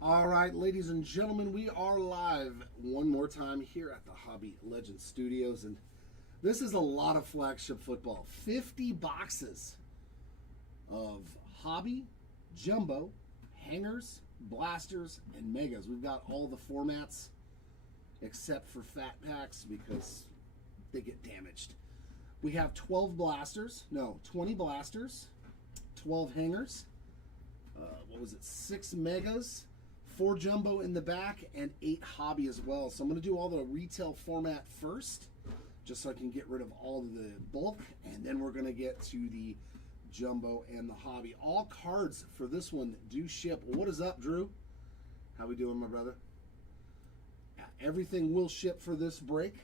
All right, ladies and gentlemen, we are live one more time here at the Hobby Legends Studios, and this is a lot of flagship football. 50 boxes of hobby, jumbo, hangers, blasters, and megas. We've got all the formats except for fat packs because they get damaged. We have 20 blasters, 12 hangers, 6 megas, 4 jumbo in the back, and 8 hobby as well. So I'm going to do all the retail format first, just so I can get rid of all of the bulk, and then we're going to get to the jumbo and the hobby. All cards for this one do ship. What is up, Drew? How we doing, my brother? Everything will ship for this break,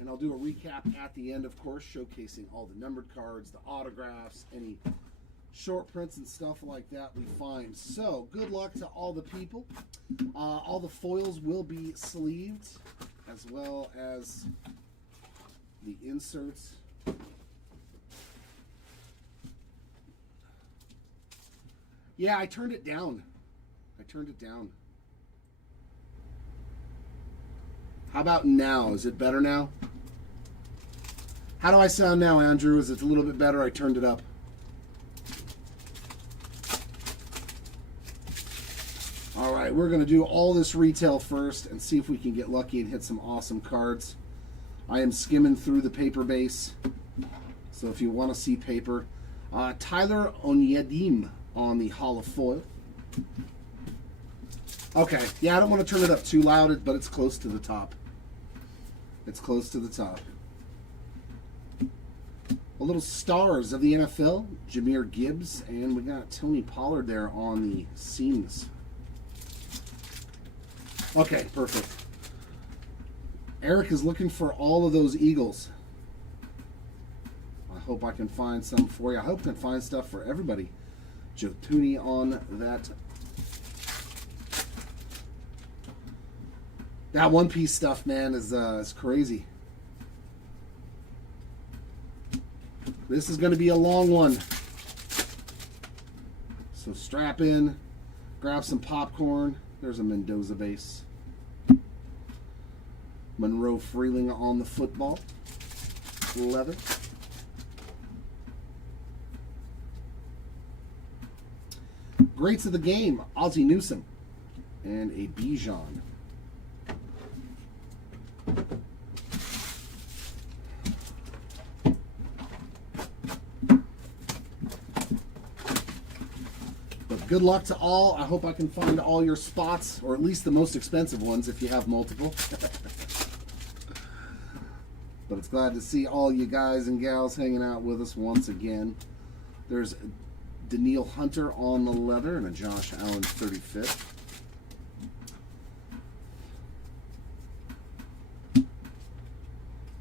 and I'll do a recap at the end, of course, showcasing all the numbered cards, the autographs, any short prints and stuff like that we find. So good luck to all the people. All the foils will be sleeved, as well as the inserts. Yeah, I turned it down. How about now? Is it better now? How do I sound now, Andrew? Is it a little bit better? I turned it up. All right, we're going to do all this retail first and see if we can get lucky and hit some awesome cards. I am skimming through the paper base, so if you want to see paper. Tyler Onyedim on the Holo Foil. Okay, yeah, I don't want to turn it up too loud, but it's close to the top. It's close to the top. A little stars of the NFL, Jahmyr Gibbs, and we got Tony Pollard there on the seams. Okay, perfect. Eric is looking for all of those Eagles. I hope I can find some for you. I hope I can find stuff for everybody. Joe Tooney on that. That One Piece stuff, man, is crazy. This is going to be a long one. So strap in, grab some popcorn. There's a Mendoza base. Monroe Freeling on the football. Leather. Greats of the game, Ozzie Newsome. And a Bijan. Good luck to all. I hope I can find all your spots, or at least the most expensive ones if you have multiple. But it's glad to see all you guys and gals hanging out with us once again. There's Daniil Hunter on the leather and a Josh Allen 35th.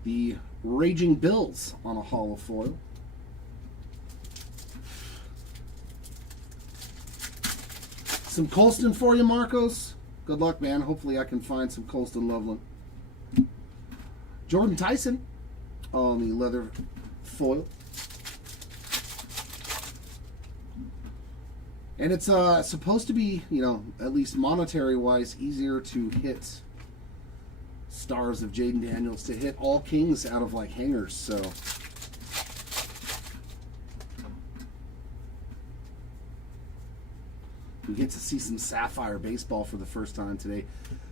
The Raging Bills on a Holo Foil. Some Colston for you, Marcos. Good luck, man. Hopefully I can find some Colston Loveland. Jordan Tyson on the leather foil. And it's supposed to be, at least monetary-wise, easier to hit stars of Jaden Daniels, to hit all kings out of, like, hangers, so... We get to see some Sapphire baseball for the first time today.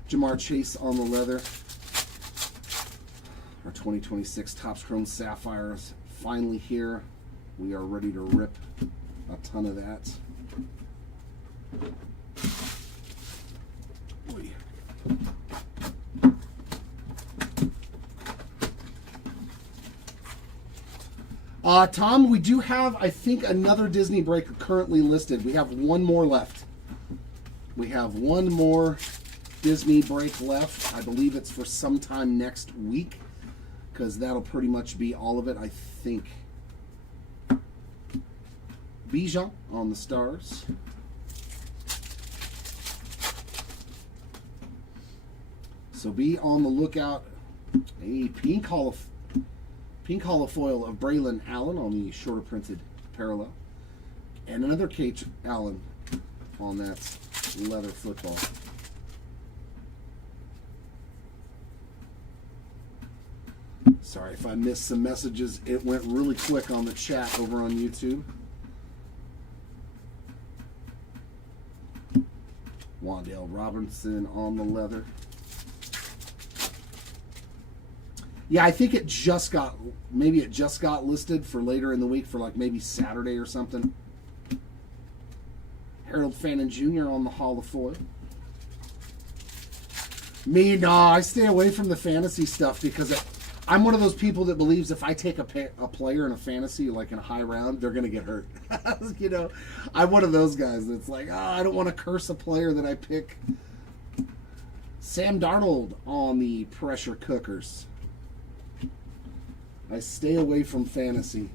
Jamar Chase on the leather. Our 2026 Topps Chrome Sapphires finally here. We are ready to rip a ton of that. Tom, we do have, I think, another Disney break currently listed. We have one more left. We have one more Disney break left. I believe it's for sometime next week, because that'll pretty much be all of it, I think. Bijan on the stars. So be on the lookout. A pink holo foil of Braylon Allen on the shorter printed parallel. And another Kate Allen on that leather football. Sorry if I missed some messages. It went really quick on the chat over on YouTube. Wandale Robinson on the leather. Yeah, I think it just got, maybe it just got listed for later in the week for like maybe Saturday or something. Harold Fannin Jr. on the Hall of Foil. Me, nah, I stay away from the fantasy stuff because I'm one of those people that believes if I take a player in a fantasy, like in a high round, they're going to get hurt. You know, I'm one of those guys that's like, oh, I don't want to curse a player that I pick. Sam Darnold on the pressure cookers. I stay away from fantasy.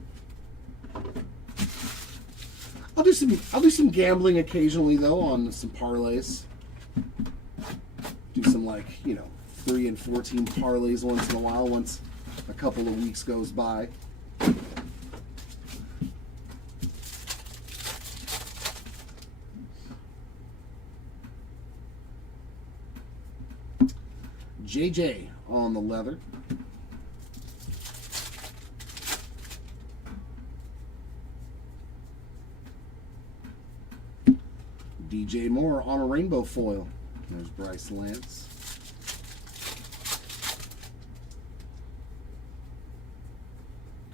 I'll do some gambling occasionally though on some parlays. Do some like, you know, 3 and 14 parlays once in a while, once a couple of weeks goes by. JJ on the leather. DJ Moore on a rainbow foil. There's Bryce Lance.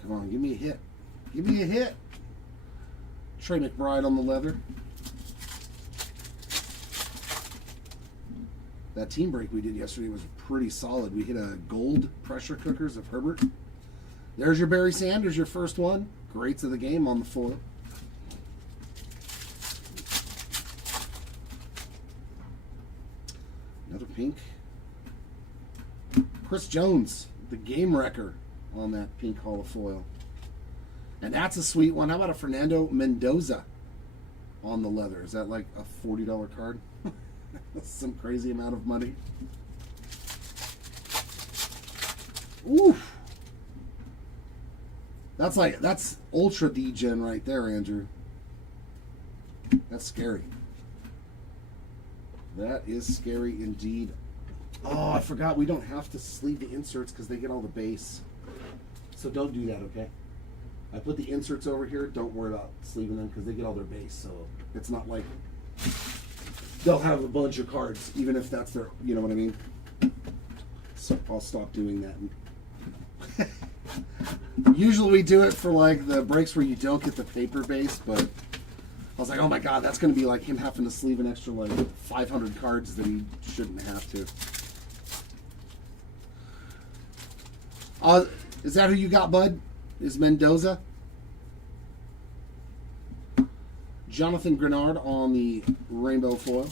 Come on, give me a hit. Give me a hit. Trey McBride on the leather. That team break we did yesterday was pretty solid. We hit a gold pressure cookers of Herbert. There's your Barry Sanders, your first one. Greats of the game on the foil. Another pink. Chris Jones, the game wrecker on that pink Hall of Foil. And that's a sweet one. How about a Fernando Mendoza on the leather? Is that like a $40 card? Some crazy amount of money. Ooh. That's ultra degen right there, Andrew. That's scary. That is scary indeed. Oh, I forgot we don't have to sleeve the inserts because they get all the base. So don't do that, okay? I put the inserts over here. Don't worry about sleeving them because they get all their base. So it's not like they'll have a bunch of cards, even if that's their, you know what I mean? So I'll stop doing that. Usually we do it for like the breaks where you don't get the paper base, but I was like, oh my God, that's going to be like him having to sleeve an extra like 500 cards that he shouldn't have to. Is that who you got, bud? Is Mendoza? Jonathan Grenard on the rainbow foil.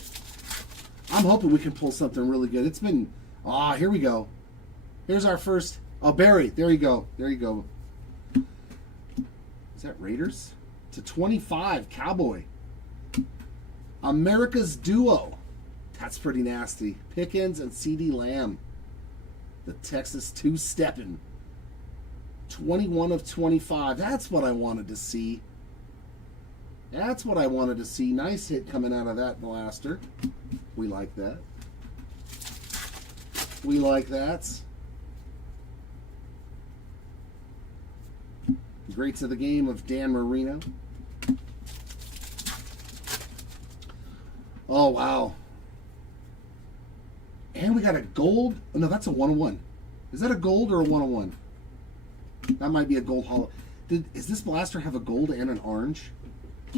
I'm hoping we can pull something really good. It's been, here we go. Here's our first, Barry. There you go. There you go. Is that Raiders? To 25, Cowboy. America's Duo. That's pretty nasty. Pickens and CeeDee Lamb. The Texas two-stepping. 21 of 25. That's what I wanted to see. That's what I wanted to see. Nice hit coming out of that blaster. We like that. We like that. Greats of the game of Dan Marino. Oh, wow. And we got a gold. Oh, no, that's a 101. Is that a gold or a 101? That might be a gold hollow. Is this blaster have a gold and an orange?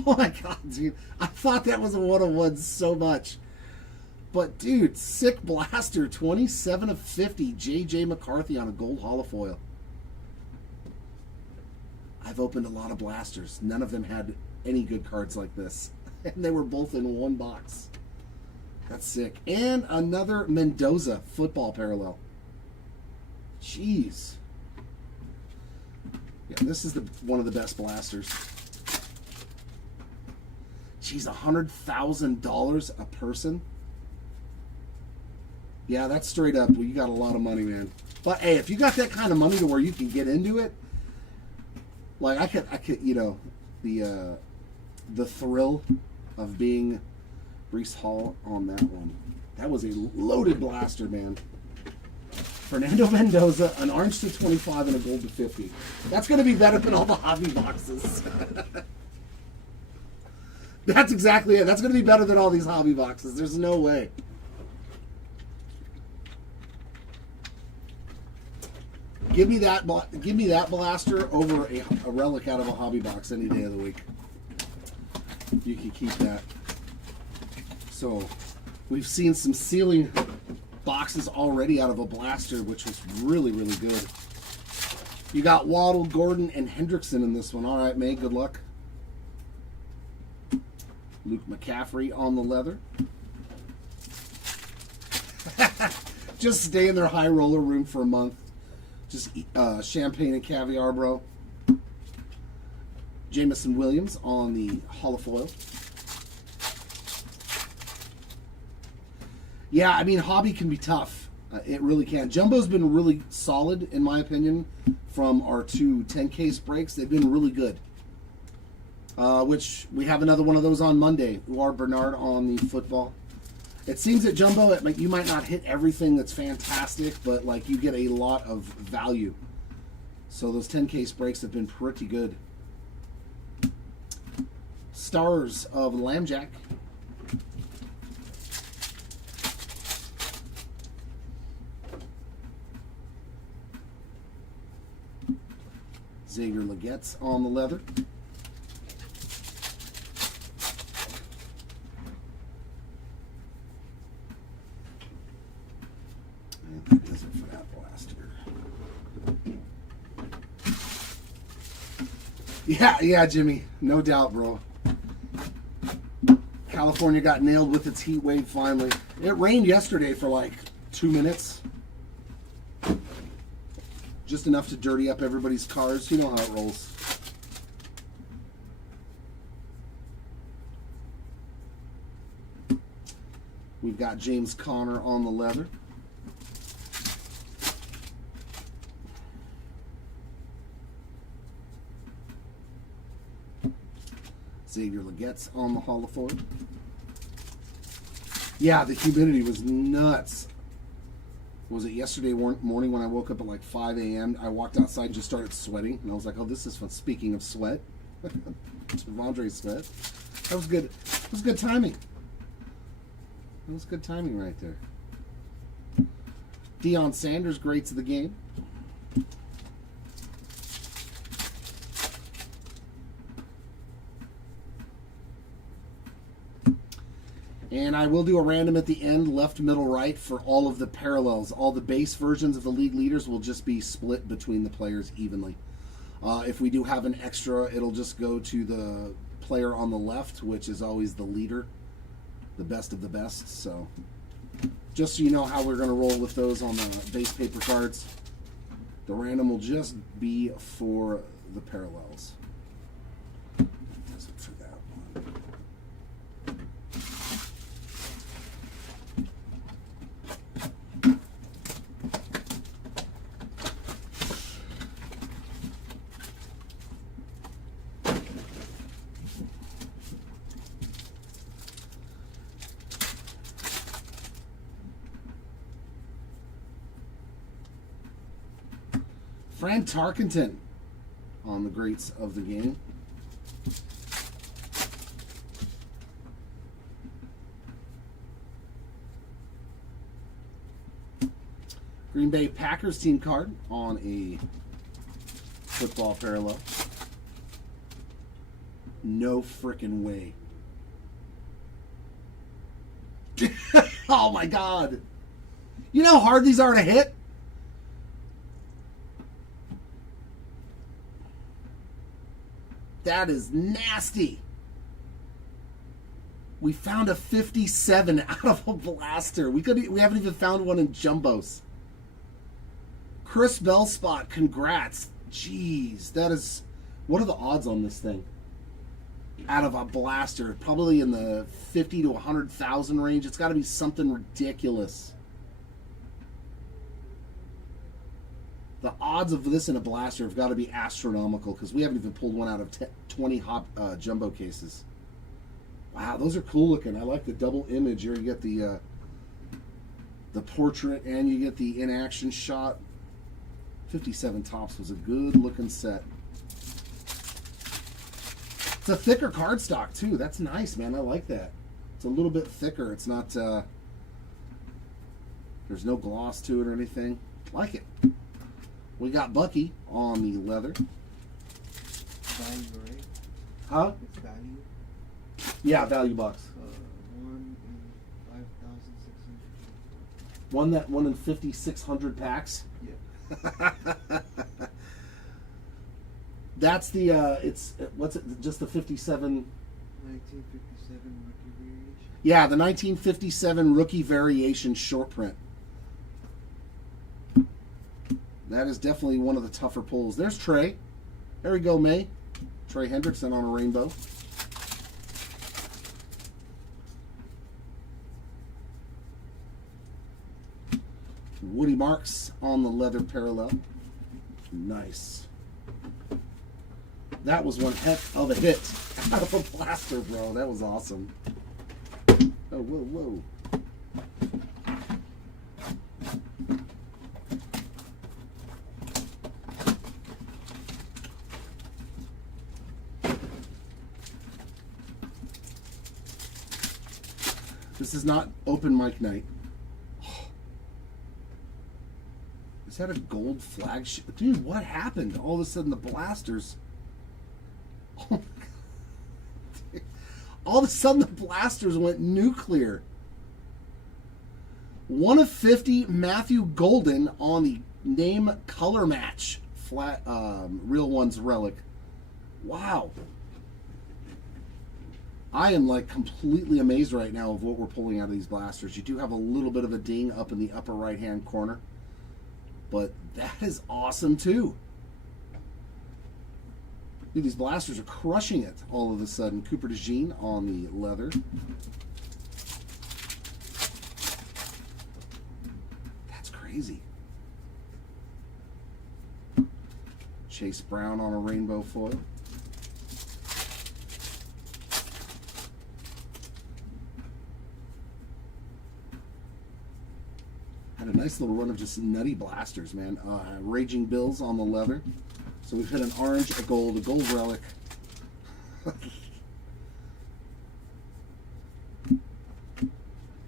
Oh my God, dude. I thought that was a 101 so much. But, dude, sick blaster. 27 of 50. J.J. McCarthy on a gold holofoil. I've opened a lot of blasters. None of them had any good cards like this. And they were both in one box. That's sick. And another Mendoza football parallel. Jeez. Yeah, this is one of the best blasters. Jeez, $100,000 a person? Yeah, that's straight up. Well, you got a lot of money, man. But hey, if you got that kind of money to where you can get into it, like I could, you know, the thrill of being Brees Hall on that one. That was a loaded blaster, man. Fernando Mendoza, an orange to 25 and a gold to 50. That's going to be better than all the hobby boxes. That's exactly it. That's going to be better than all these hobby boxes. There's no way. Give me that blaster over a relic out of a hobby box any day of the week. You can keep that. So, we've seen some ceiling boxes already out of a blaster, which was really, really good. You got Waddle, Gordon, and Hendrickson in this one. All right, May, good luck. Luke McCaffrey on the leather. Just stay in their high roller room for a month. Just champagne and caviar, bro. Jamison Williams on the holofoil. Yeah, I mean, hobby can be tough. It really can. Jumbo's been really solid, in my opinion, from our 2 10-case breaks. They've been really good. Which we have another one of those on Monday. Uar Bernard on the football. It seems that Jumbo, you might not hit everything that's fantastic, but like you get a lot of value. So those 10-case breaks have been pretty good. Stars of Lambjack. Xavier Legette's on the leather. And that does it for that blaster. Yeah, Jimmy. No doubt, bro. California got nailed with its heat wave finally. It rained yesterday for like 2 minutes. Just enough to dirty up everybody's cars. You know how it rolls. We've got James Conner on the leather. Xavier Legette's on the holofoil. Yeah, the humidity was nuts. Was it yesterday morning when I woke up at like 5 a.m.? I walked outside and just started sweating. And I was like, oh, this is fun. Speaking of sweat. Devondre Sweat. That was good. It was good timing. It was good timing right there. Deion Sanders, greats of the game. And I will do a random at the end, left, middle, right, for all of the parallels. All the base versions of the league leaders will just be split between the players evenly. If we do have an extra, it'll just go to the player on the left, which is always the leader, the best of the best. So just so you know how we're going to roll with those on the base paper cards, the random will just be for the parallels. That's it for that one. Fran Tarkenton on the greats of the game. Green Bay Packers team card on a football parallel. No frickin' way. Oh my God. You know how hard these are to hit? That is nasty. We found a 57 out of a blaster. We haven't even found one in jumbos. Chris Bellspot, congrats. Jeez, that is... What are the odds on this thing? Out of a blaster, probably in the 50 to 100,000 range. It's got to be something ridiculous. The odds of this in a blaster have got to be astronomical because we haven't even pulled one out of 20 jumbo cases. Wow, those are cool looking. I like the double image here. You get the portrait and you get the in-action shot. 57 Topps was a good looking set. It's a thicker cardstock too. That's nice, man. I like that. It's a little bit thicker. It's not, there's no gloss to it or anything. Like it. We got Bucky on the leather. Value, right? Huh? It's value. Yeah, value box. 1 in 5,600. One in 5,600 packs. Yeah. That's the it's what's it? Just the 57. 1957 rookie variation. Yeah, the 1957 rookie variation short print. That is definitely one of the tougher pulls. There's Trey. There we go, May. Trey Hendrickson on a rainbow. Woody Marks on the leather parallel. Nice. That was one heck of a hit out of a blaster, bro. That was awesome. Oh, whoa, whoa. This is not open mic night. Is that a gold flagship? Dude, what happened? All of a sudden the blasters. Oh my God. All of a sudden the blasters went nuclear. 1 of 50 Matthew Golden on the name color match flat Real Ones relic. Wow. I am like completely amazed right now of what we're pulling out of these blasters. You do have a little bit of a ding up in the upper right hand corner, but that is awesome too. Dude, these blasters are crushing it all of a sudden. Cooper DeJean on the leather. That's crazy. Chase Brown on a rainbow foil. Had a nice little run of just nutty blasters, man. Raging Bills on the leather. So we've hit an orange, a gold relic.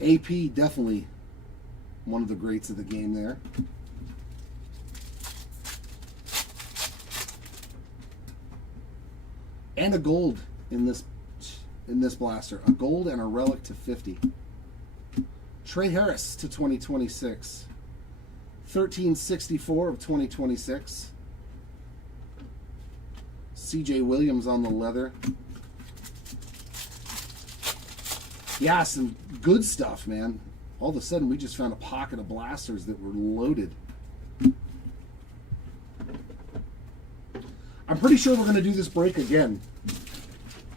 AP, definitely one of the greats of the game there. And a gold in this blaster. A gold and a relic to 50. Trey Harris to 2026. 1364 of 2026. CJ Williams on the leather. Yeah, some good stuff, man. All of a sudden, we just found a pocket of blasters that were loaded. I'm pretty sure we're going to do this break again,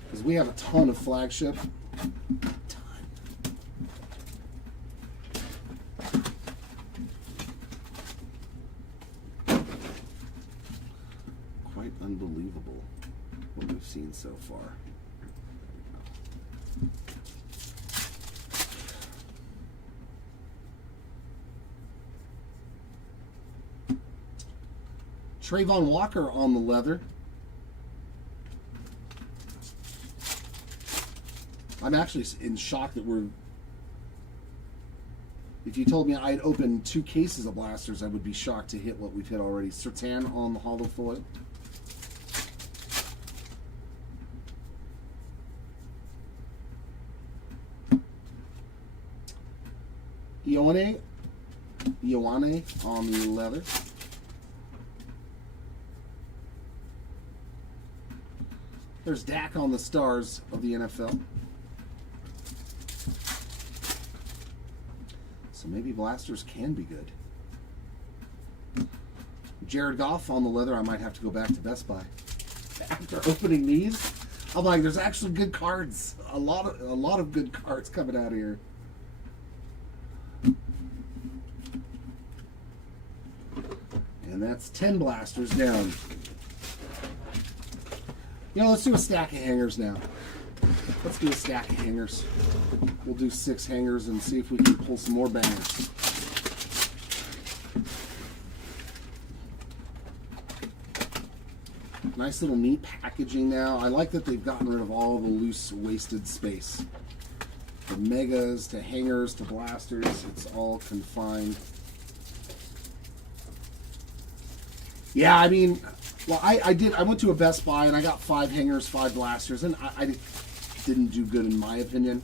because we have a ton of flagship. Quite unbelievable what we've seen so far. Trayvon Walker on the leather. I'm actually in shock that we're... If you told me I'd opened 2 cases of blasters, I would be shocked to hit what we've hit already. Sertan on the hollow foil. Ioane on the leather. There's Dak on the stars of the NFL. So maybe blasters can be good. Jared Goff on the leather. I might have to go back to Best Buy after opening these. I'm like, there's actually good cards. A lot of good cards coming out of here. And that's 10 blasters down. You know, let's do a stack of hangers now. Let's do a stack of hangers. We'll do 6 hangers and see if we can pull some more bangers. Nice little neat packaging now. I like that they've gotten rid of all the loose, wasted space. From megas to hangers to blasters, it's all confined. Yeah, I mean, well, I went to a Best Buy and I got 5 hangers, 5 blasters, and I didn't do good in my opinion.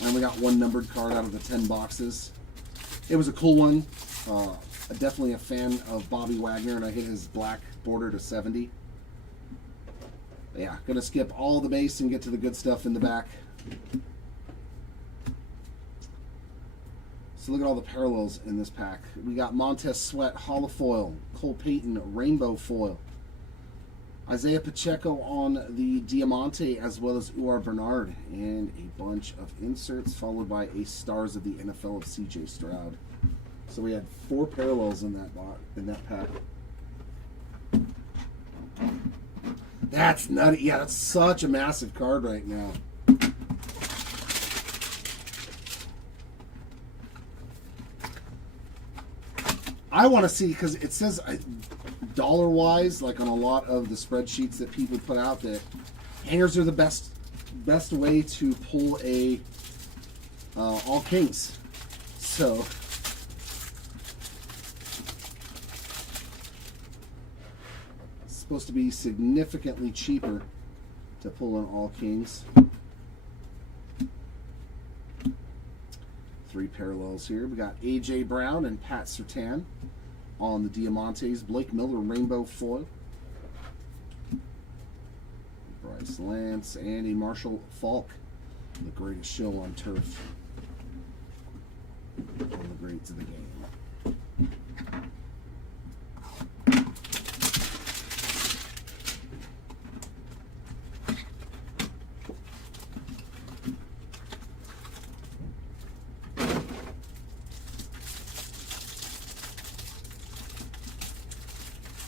I only got 1 numbered card out of the 10 boxes. It was a cool one. Definitely a fan of Bobby Wagner, and I hit his black border to 70. Yeah, gonna skip all the base and get to the good stuff in the back. So look at all the parallels in this pack. We got Montez Sweat holofoil, Cole Payton rainbow foil, Isaiah Pacheco on the Diamante, as well as Uar Bernard, and a bunch of inserts, followed by a Stars of the NFL of CJ Stroud. So we had 4 parallels in that pack. That's nutty. Yeah, that's such a massive card right now. I want to see, because it says dollar-wise, like on a lot of the spreadsheets that people put out, that hangers are the best way to pull a all kings. So it's supposed to be significantly cheaper to pull an all kings. 3 parallels here. We got A.J. Brown and Pat Surtain on the Diamantes. Blake Miller rainbow foil. Bryce Lance and a Marshall Falk, the greatest show on turf. One of the greats of the game.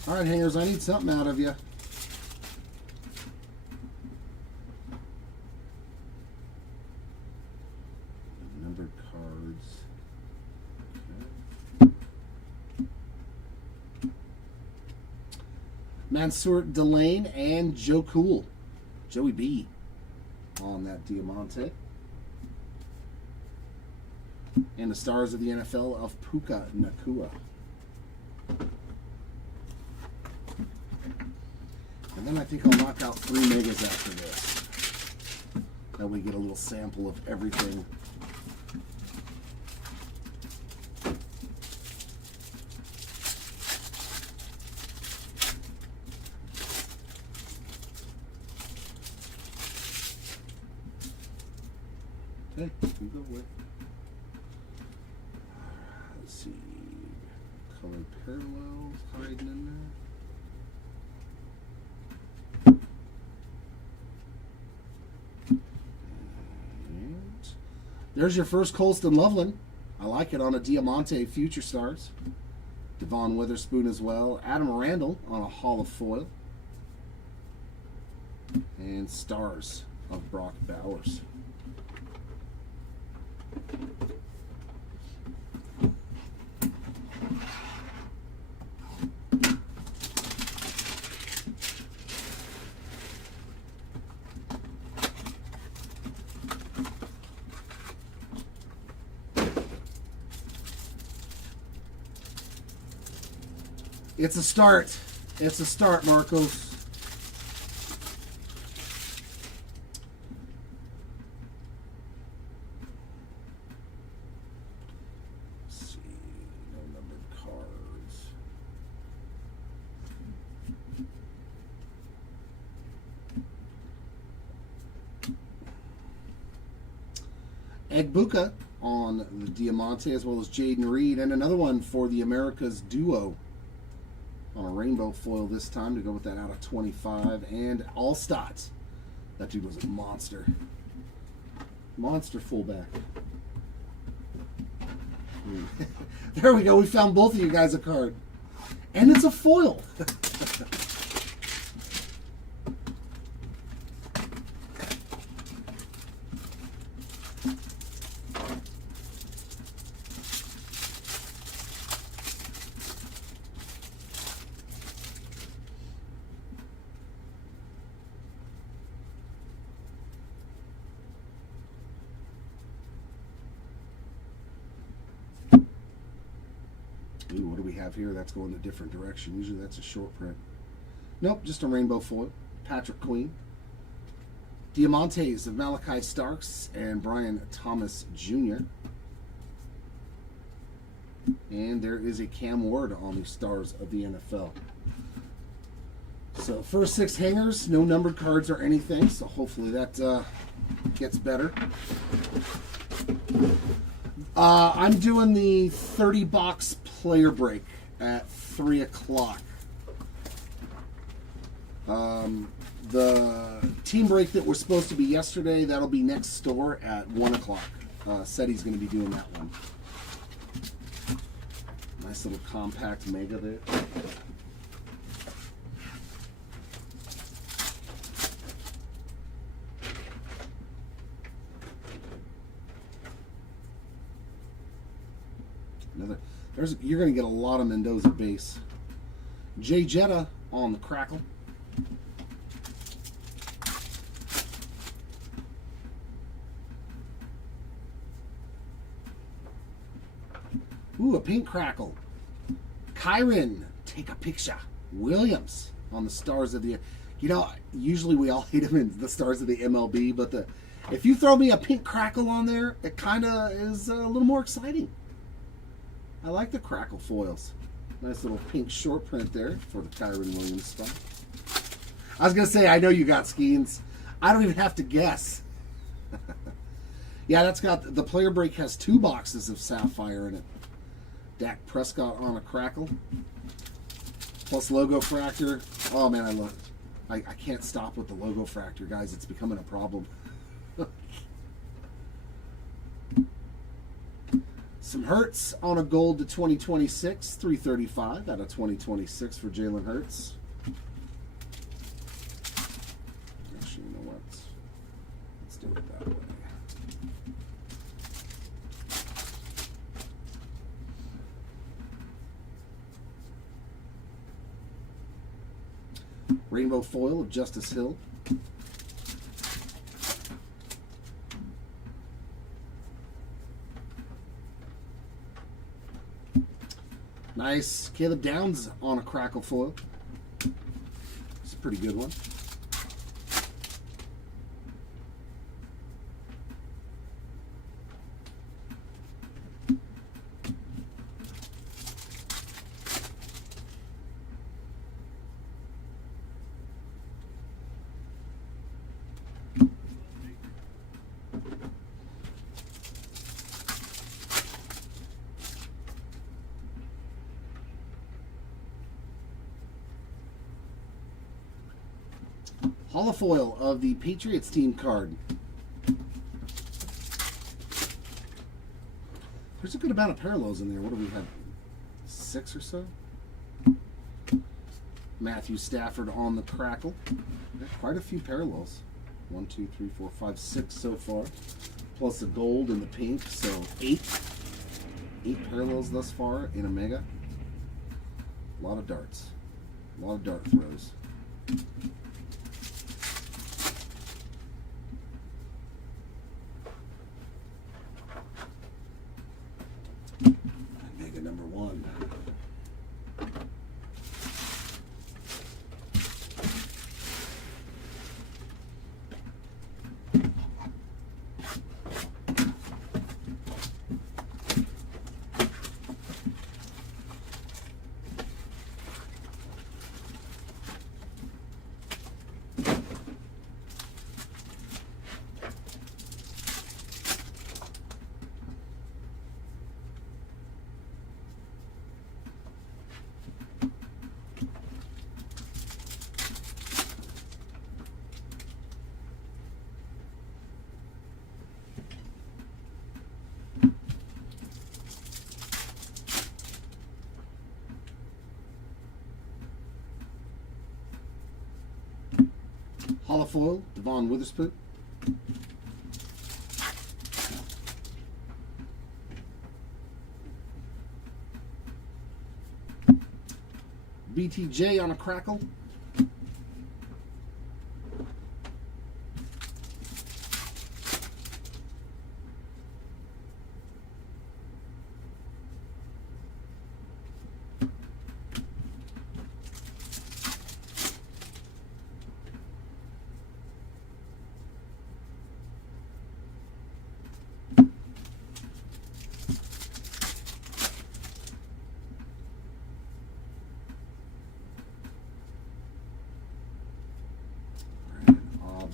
All right, hangers, I need something out of you. Numbered cards. Okay. Mansour Delane and Joe Cool, Joey B, on that Diamante. And the Stars of the NFL of Puka Nacua. And then I think I'll knock out 3 megas after this. That way we get a little sample of everything. Okay, we go with. Let's see. Colored parallels hiding in there. There's your first Colston Loveland. I like it on a Diamante Future Stars. Devon Witherspoon as well. Adam Randall on a Hall of Foil. And Stars of Brock Bowers. It's a start. It's a start, Marcos. Let's see. No numbered cards. Egbuka on the Diamante, as well as Jaden Reed, and another one for the Americas Duo. On a rainbow foil this time to go with that out of 25, and Allstott. That dude was a monster. Monster fullback. There we go. We found both of you guys a card. And it's a foil. Ooh, what do we have here? That's going a different direction. Usually that's a short print. Nope, just a rainbow foil. Patrick Queen. Diamantes of Malachi Starks and Brian Thomas Jr. And there is a Cam Ward on the Stars of the NFL. So first 6 hangers, no numbered cards or anything. So hopefully that gets better. I'm doing the 30-box player break at 3 o'clock. The team break that was supposed to be yesterday, that'll be next store at 1 o'clock. Said he's going to be doing that one. Nice little compact mega there. You're going to get a lot of Mendoza base. Jay Jetta on the Crackle. Ooh, a pink Crackle. Kyron, take a picture. Williams on the Stars of the... You know, usually we all hate him in the Stars of the MLB, but if you throw me a pink Crackle on there, it kind of is a little more exciting. I like the Crackle foils. Nice little pink short print there for the Kyron Williams stuff. I was going to say, I know you got Skeens. I don't even have to guess. Yeah, that's got... The player break has 2 boxes of Sapphire in it. Dak Prescott on a Crackle. Plus Logo Fractor. Oh, man, I love it. I can't stop with the Logo Fractor, guys. It's becoming a problem. Some Hurts on a gold to 2026. 335 out of 2026 for Jalen Hurts. Actually, you know what? Let's do it that way. Rainbow foil of Justice Hill. Nice. Caleb Downs on a Crackle foil. It's a pretty good one. Holofoil of the Patriots team card. There's a good amount of parallels in there. What do we have? 6 or so? Matthew Stafford on the Crackle. Quite a few parallels. 1, 2, 3, 4, 5, 6 so far. Plus the gold and the pink. So 8. 8 parallels thus far in a mega. A lot of darts. A lot of dart throws. Mega number 1. Holofoil, Devon Witherspoon. BTJ on a Crackle.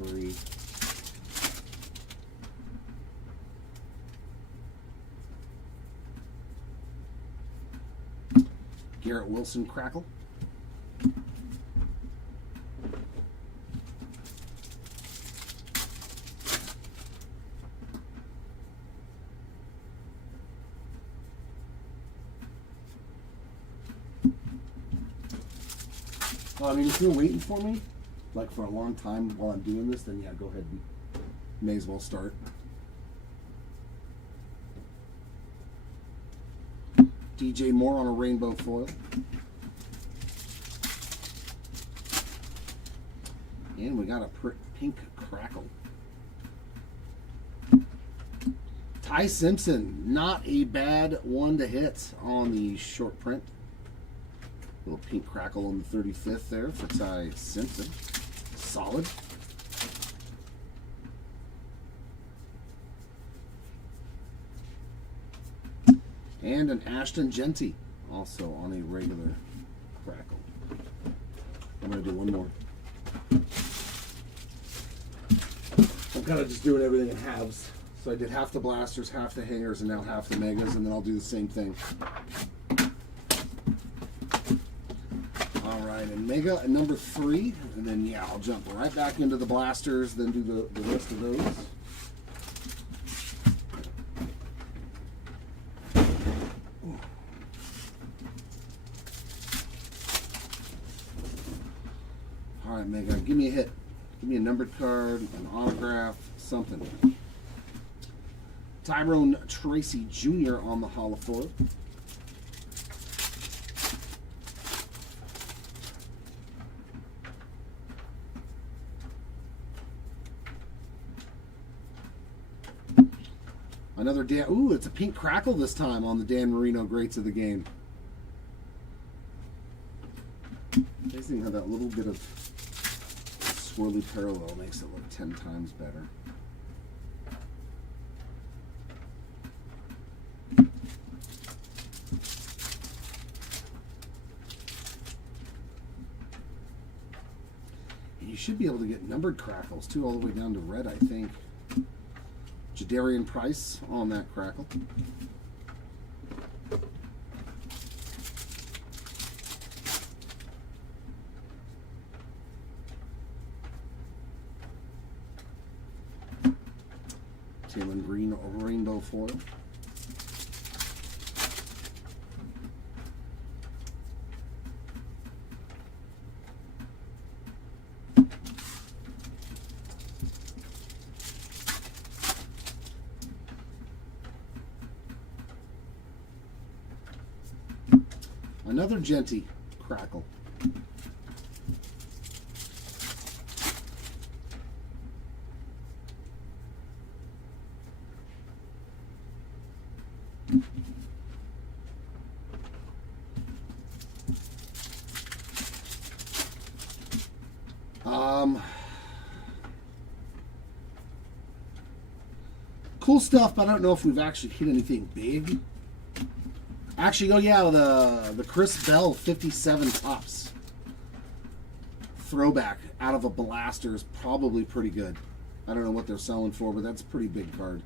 3. Garrett Wilson Crackle. I mean, if you're waiting for me, like for a long time while I'm doing this, then yeah, go ahead and may as well start. DJ Moore on a rainbow foil. And we got a pink crackle. Ty Simpson, not a bad one to hit on the short print. Little pink crackle on the 35th there for Ty Simpson. Solid. And an Ashton Genty, also on a regular crackle. I'm going to do one more. I'm kind of just doing everything in halves. So I did half the blasters, half the hangers, and now half the megas, and then I'll do the same thing. All right, and mega at number 3, and then yeah, I'll jump right back into the blasters, then do the rest of those. All right, mega, give me a hit. Give me a numbered card, an autograph, something. Tyrone Tracy Jr. on the holofoil. Another Dan. Ooh, it's a pink crackle this time on the Dan Marino Greats of the Game. Amazing how that little bit of swirly parallel makes it look 10 times better. And you should be able to get numbered crackles too, all the way down to red, I think. Jadarian Price on that crackle. Taylor Green rainbow foil. Another Genty crackle. Cool stuff, but I don't know if we've actually hit anything big. Actually, oh yeah, the Chris Bell 57 tops throwback out of a blaster is probably pretty good. I don't know what they're selling for, but that's a pretty big card.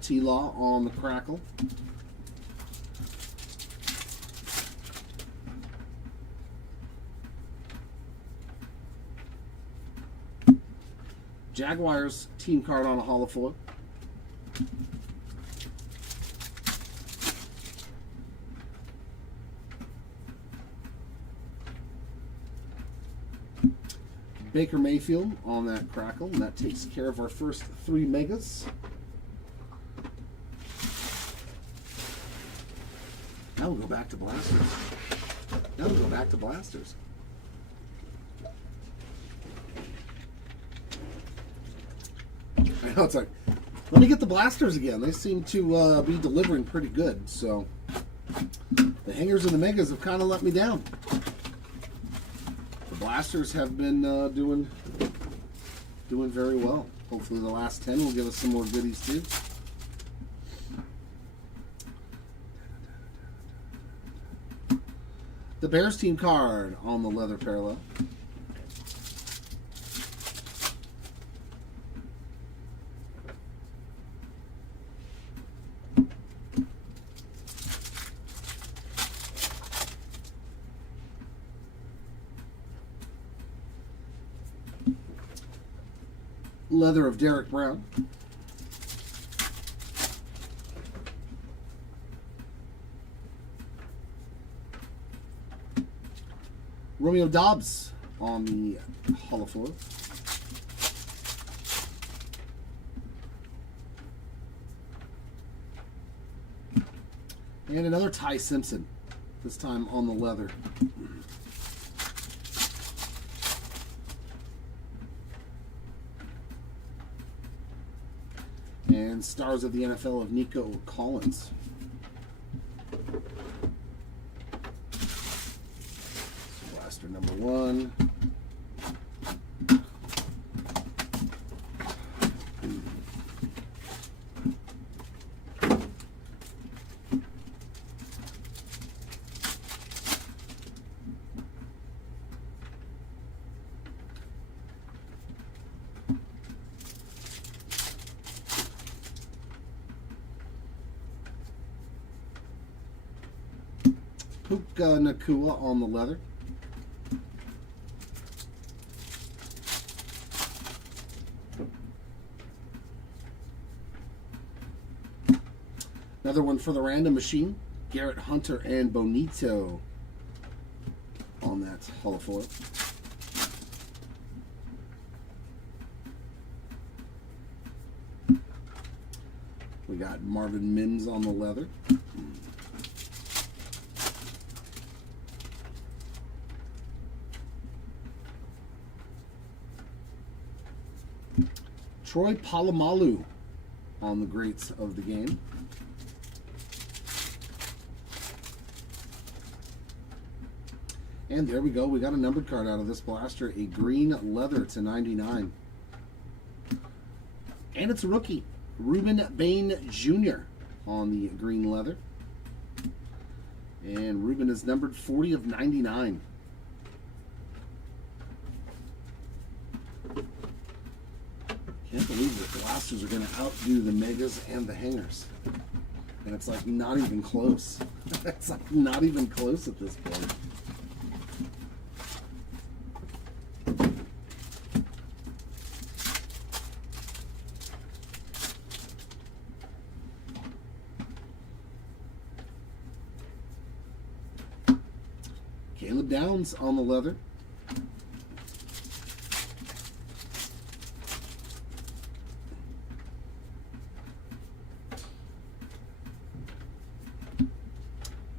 T-Law on the crackle. Jaguars team card on a holofoil. Baker Mayfield on that crackle, and that takes care of our first 3 megas. Now we'll go back to blasters. I know, it's like, let me get the blasters again. They seem to be delivering pretty good. So the hangers and the megas have kind of let me down. The blasters have been doing very well. Hopefully the last 10 will give us some more goodies too. The Bears team card on the leather parallel. Leather of Derek Brown. Romeo Dobbs on the holofoil. And another Ty Simpson, this time on the leather. And Stars of the NFL of Nico Collins. Blaster number 1. Puka Nakua on the leather. Another one for the random machine. Garrett Hunter and Bonito on that holofoil. We got Marvin Mims on the leather. Troy Polamalu on the greats of the game. And there we go. We got a numbered card out of this blaster. A green leather /99. And it's a rookie. Ruben Bain Jr. on the green leather. And Ruben is numbered 40/99. Can't believe that the blasters are going to outdo the megas and the hangers. And it's like not even close. It's like not even close at this point. Caleb Downs on the leather.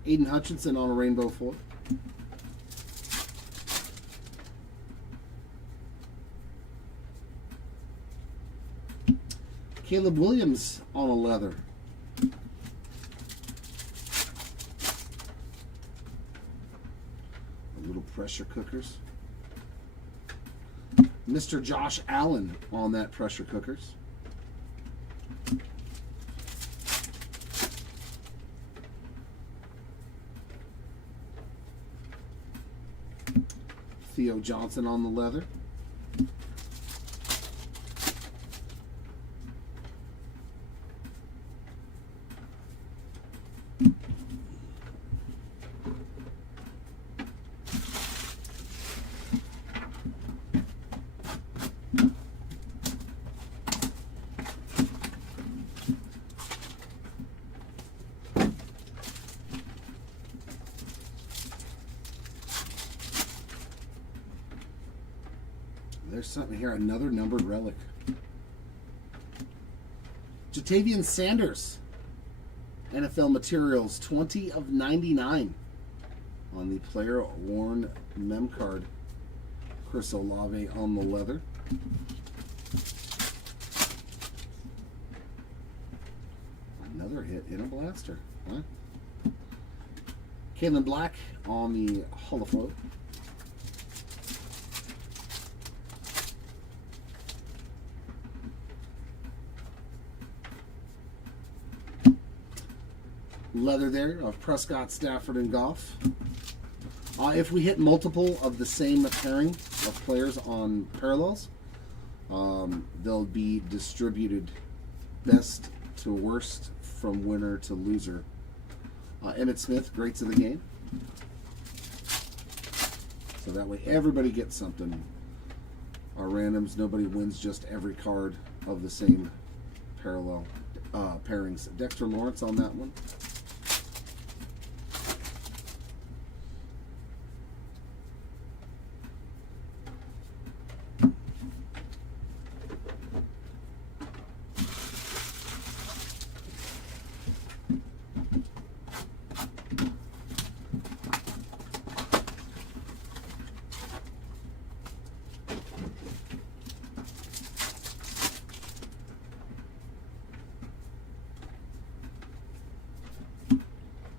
Aiden Hutchinson on a rainbow foil. Caleb Williams on a leather. Little pressure cookers. Mr. Josh Allen on that pressure cookers. Theo Johnson on the leather. There's something here, another numbered relic. Jatavian Sanders, NFL Materials, 20/99 on the player worn mem card. Chris Olave on the leather. Another hit in a blaster, huh? Kalen Black on the holofoil. Leather there of Prescott, Stafford, and Goff. If we hit multiple of the same pairing of players on parallels, they'll be distributed best to worst from winner to loser. Emmitt Smith, greats of the game. So that way everybody gets something our randoms. Nobody wins just every card of the same parallel pairings. Dexter Lawrence on that one.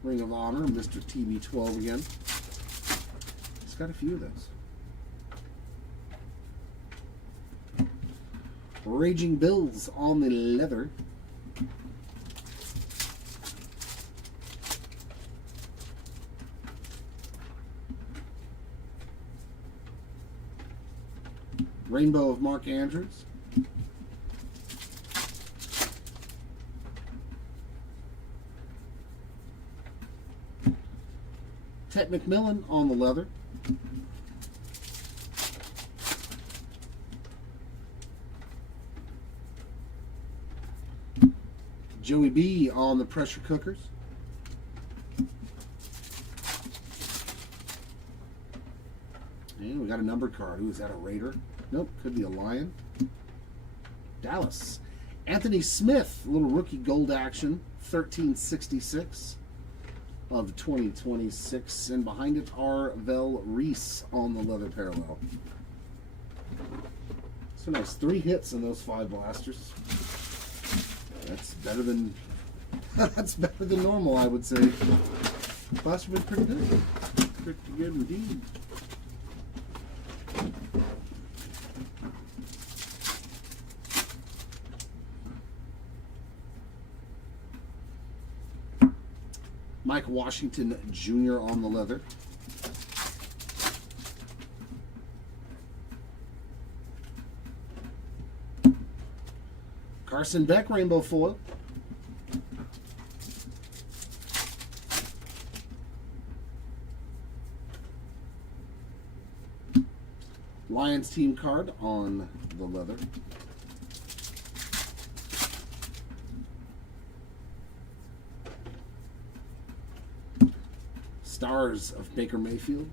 Ring of Honor, Mr. TB12 again. He's got a few of those. Raging Bills on the leather. Rainbow of Mark Andrews. Ted McMillan on the leather. Joey B on the pressure cookers. And we got a numbered card. Ooh, is that a Raider? Nope, could be a Lion. Dallas. Anthony Smith, a little rookie gold action, 1366 of 2026. And behind it are Vel Reese on the leather parallel. So nice. 3 hits in those 5 blasters. That's better than that's better than normal, I would say. Blaster been pretty good. Pretty good indeed. Mike Washington Jr. on the leather. Carson Beck rainbow foil. Lions team card on the leather. Stars of Baker Mayfield.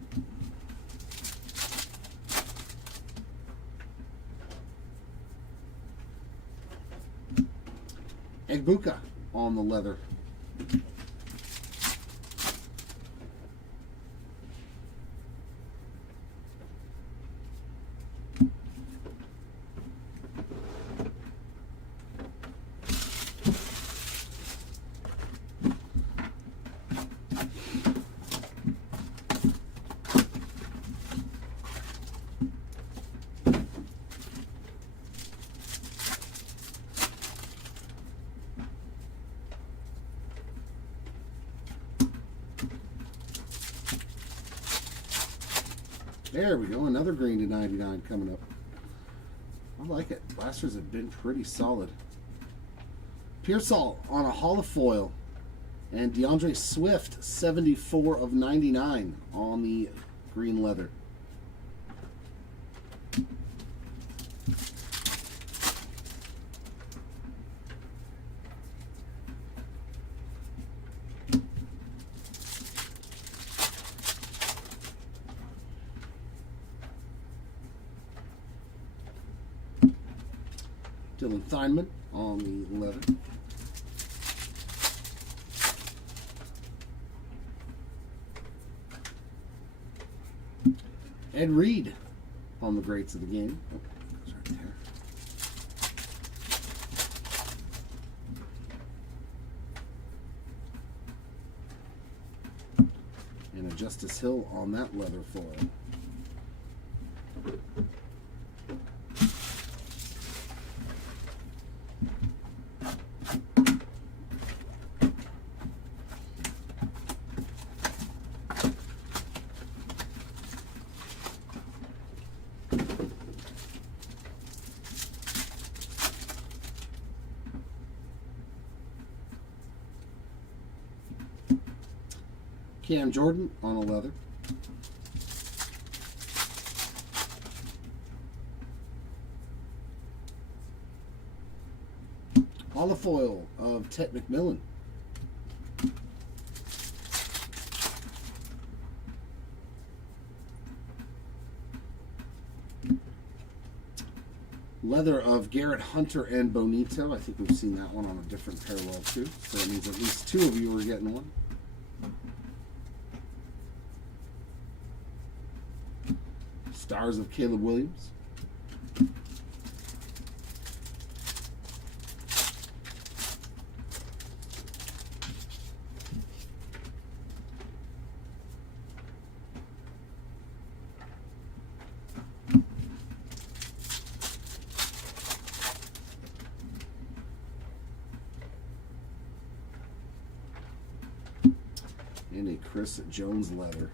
Egbuka on the leather. There we go, another green to 99 coming up. I like it. Blasters have been pretty solid. Pearsall on a holofoil. And DeAndre Swift, 74 of 99 on the green leather. Dylan Theinman on the leather. Ed Reed on the greats of the game. Oh, it's right there. And a Justice Hill on that leather foil. Cam Jordan on a leather. Holofoil of Tet McMillan. Leather of Garrett Hunter and Bonito. I think we've seen that one on a different parallel too. So that means at least two of you are getting one. Stars of Caleb Williams. And a Chris Jones leather.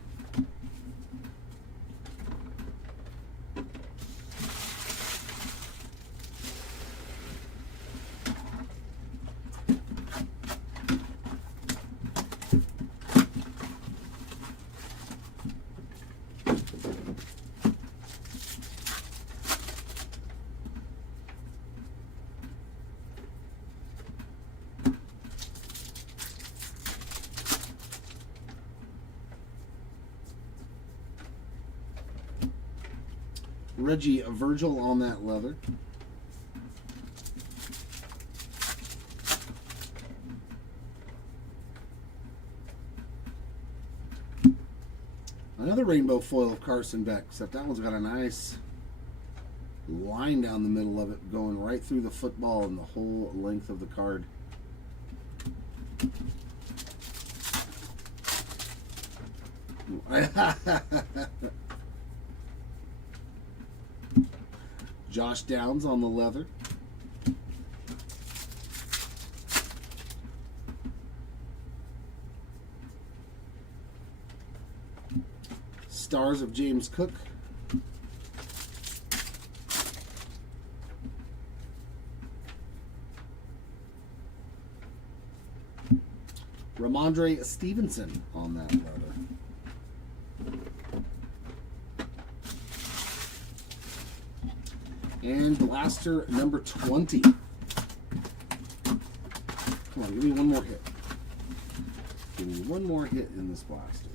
Reggie Virgil on that leather. Another rainbow foil of Carson Beck, except that one's got a nice line down the middle of it, going right through the football and the whole length of the card. Josh Downs on the leather. Stars of James Cook. Ramondre Stevenson on that leather. And blaster number 20. Come on, give me one more hit. Give me one more hit in this blaster.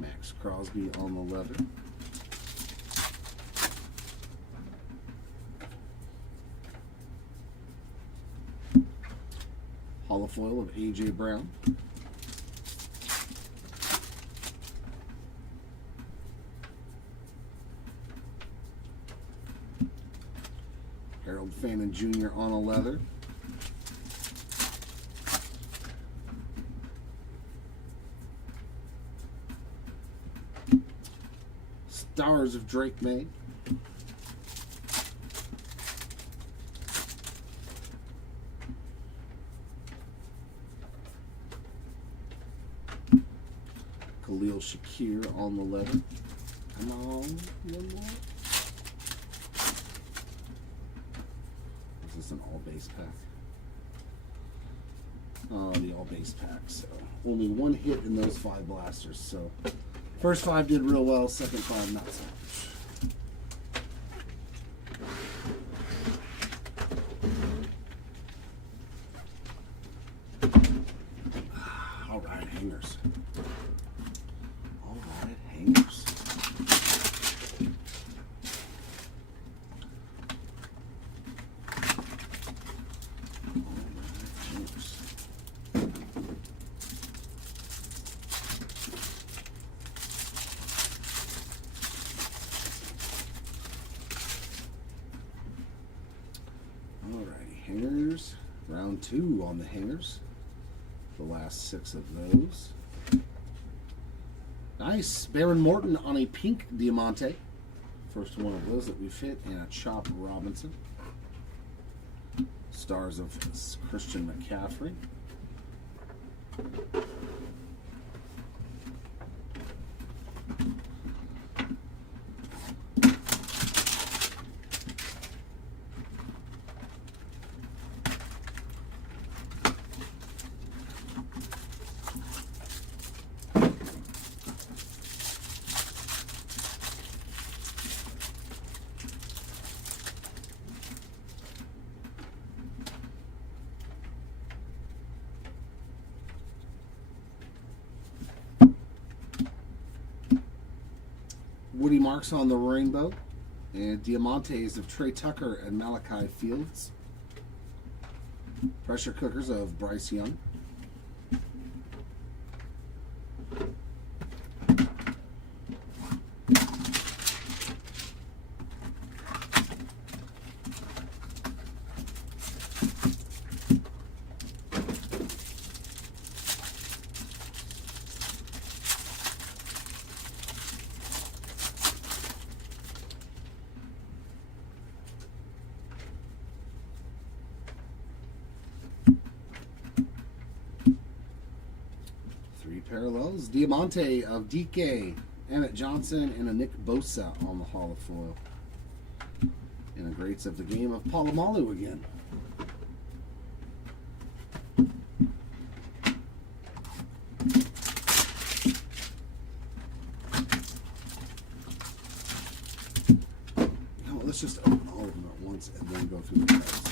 Max Crosby on the leather. Holofoil of A.J. Brown. Harold Fannin Jr. on a leather. Stars of Drake May. Khalil Shakir on the leather. Come on, one more. Is this an all base pack? Oh, the all base pack. So only one hit in those 5 blasters. So first 5 did real well, second 5 not so much. All right, hangers. All right, hangers. Alrighty, hangers. Round 2 on the hangers. The last 6 of those. Nice. Baron Morton on a pink Diamante. First one of those that we've hit. And a Chop Robinson. Stars of Christian McCaffrey. Woody marks on the rainbow. And Diamantes of Trey Tucker and Malachi Fields. Pressure cookers of Bryce Young. Parallels. Diamante of DK, Emmett Johnson, and a Nick Bosa on the holofoil. And a greats of the game of Palomalu again. No, let's just open all of them at once and then go through the cards.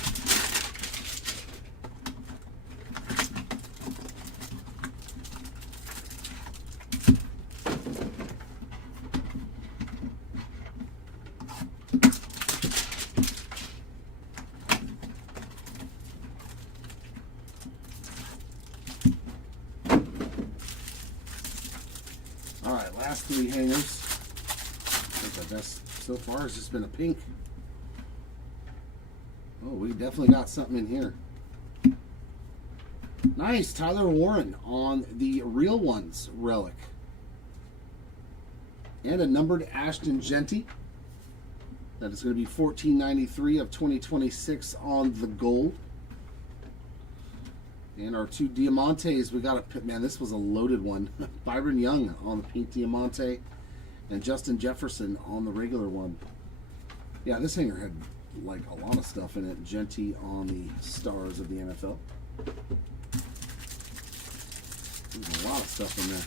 Alright, last three hangers. I think the best so far has just been a pink. Oh, we definitely got something in here. Nice, Tyler Warren on the Real Ones relic. And a numbered Ashton Genty. That is going to be $14.93 of 2026 on the gold. And our two Diamantes, we got a, man, this was a loaded one. Byron Young on the pink Diamante and Justin Jefferson on the regular one. Yeah, this hanger had like a lot of stuff in it. Genty on the stars of the NFL. There's a lot of stuff in there.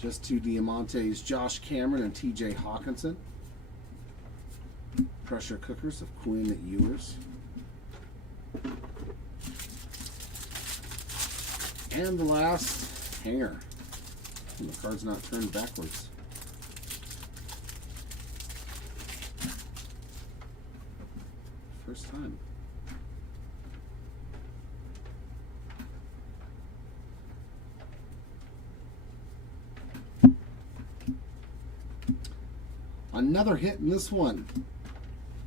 Just two Diamantes, Josh Cameron and TJ Hawkinson. Pressure cookers of Quinn Ewers. And the last hanger. And the card's not turned backwards. First time. Another hit in this one.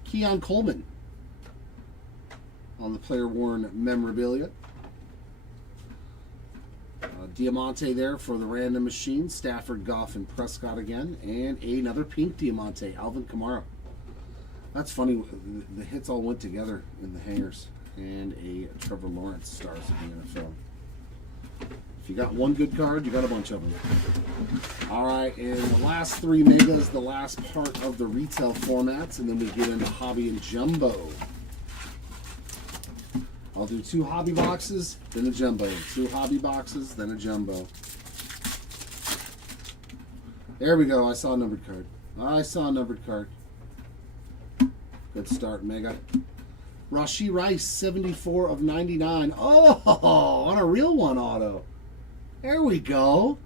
Keon Coleman on the player worn memorabilia. Diamante there for the random machine. Stafford, Goff, and Prescott again. And another pink Diamante, Alvin Kamara. That's funny. The hits all went together in the hangers. And a Trevor Lawrence, stars of the NFL. If you got one good card, you got a bunch of them. All right, and the last three megas, the last part of the retail formats, and then we get into hobby and jumbo. I'll do two hobby boxes, then a jumbo. Two hobby boxes, then a jumbo. There we go. I saw a numbered card. I saw a numbered card. Good start, mega. Rashee Rice, 74 of 99. Oh, on a real one auto. There we go.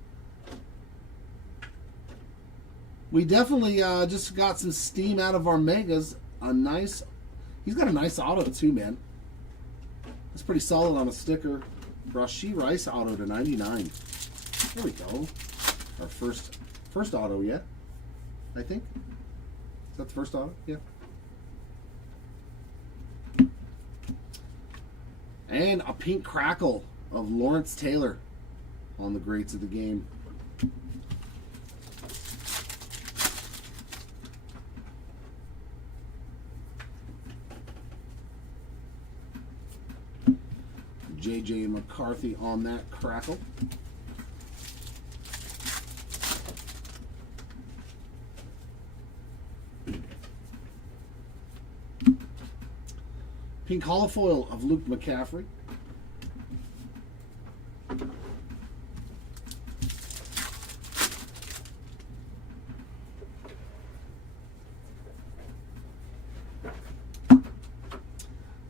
We definitely just got some steam out of our megas. A nice, he's got a nice auto too, man. That's pretty solid on a sticker. Rashee Rice auto to 99. There we go. Our first auto yet, I think. Is that the first auto? Yeah. And a pink crackle of Lawrence Taylor on the greats of the game. JJ McCarthy on that crackle. Pink holofoil of Luke McCaffrey.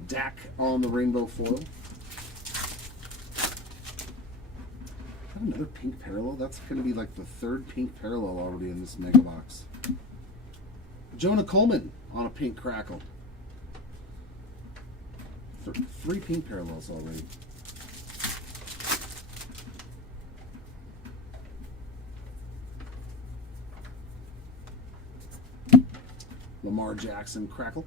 Dak on the rainbow foil. Another pink parallel? That's going to be like the third pink parallel already in this mega box. Jonah Coleman on a pink crackle. Three pink parallels already. Lamar Jackson crackle.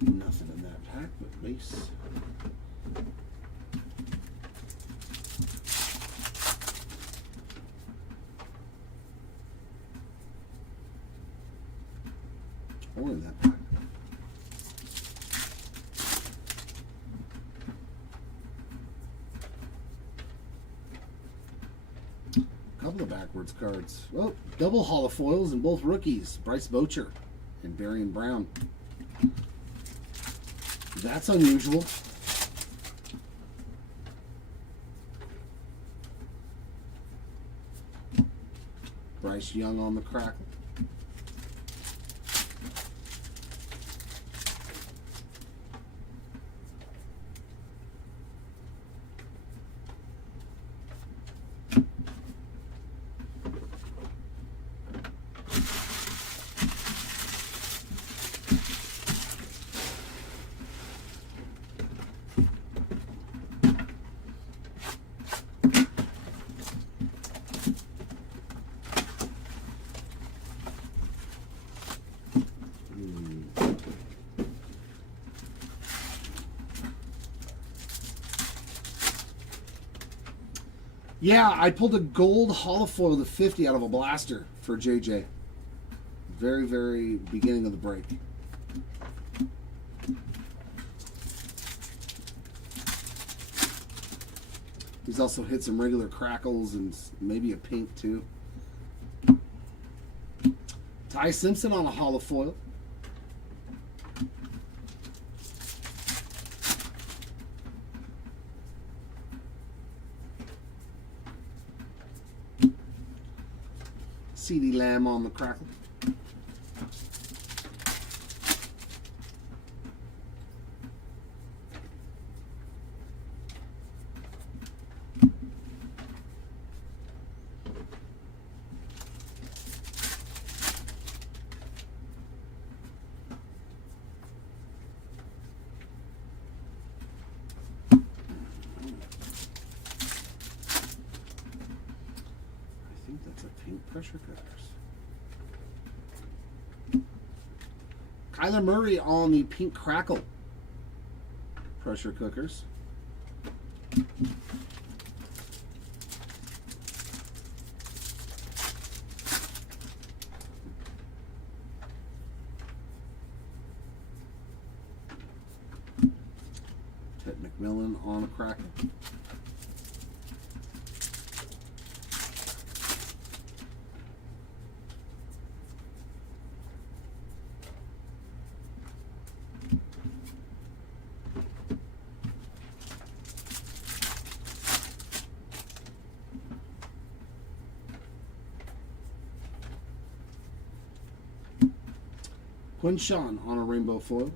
Nothing in that pack but base. Or in that pack. Couple of backwards cards. Oh, double holofoils and both rookies. Bryce Boucher and Darian Brown. That's unusual. Bryce Young on the crackle. Yeah, I pulled a gold holofoil to 50 out of a blaster for JJ. Very, very beginning of the break. He's also hit some regular crackles and maybe a pink too. Ty Simpson on a holofoil. CeeDee Lamb on the crackle. Pressure cookers. Kyler Murray on the pink crackle. Pressure cookers. Ted McMillan on a crackle. Quinshawn on a rainbow foil.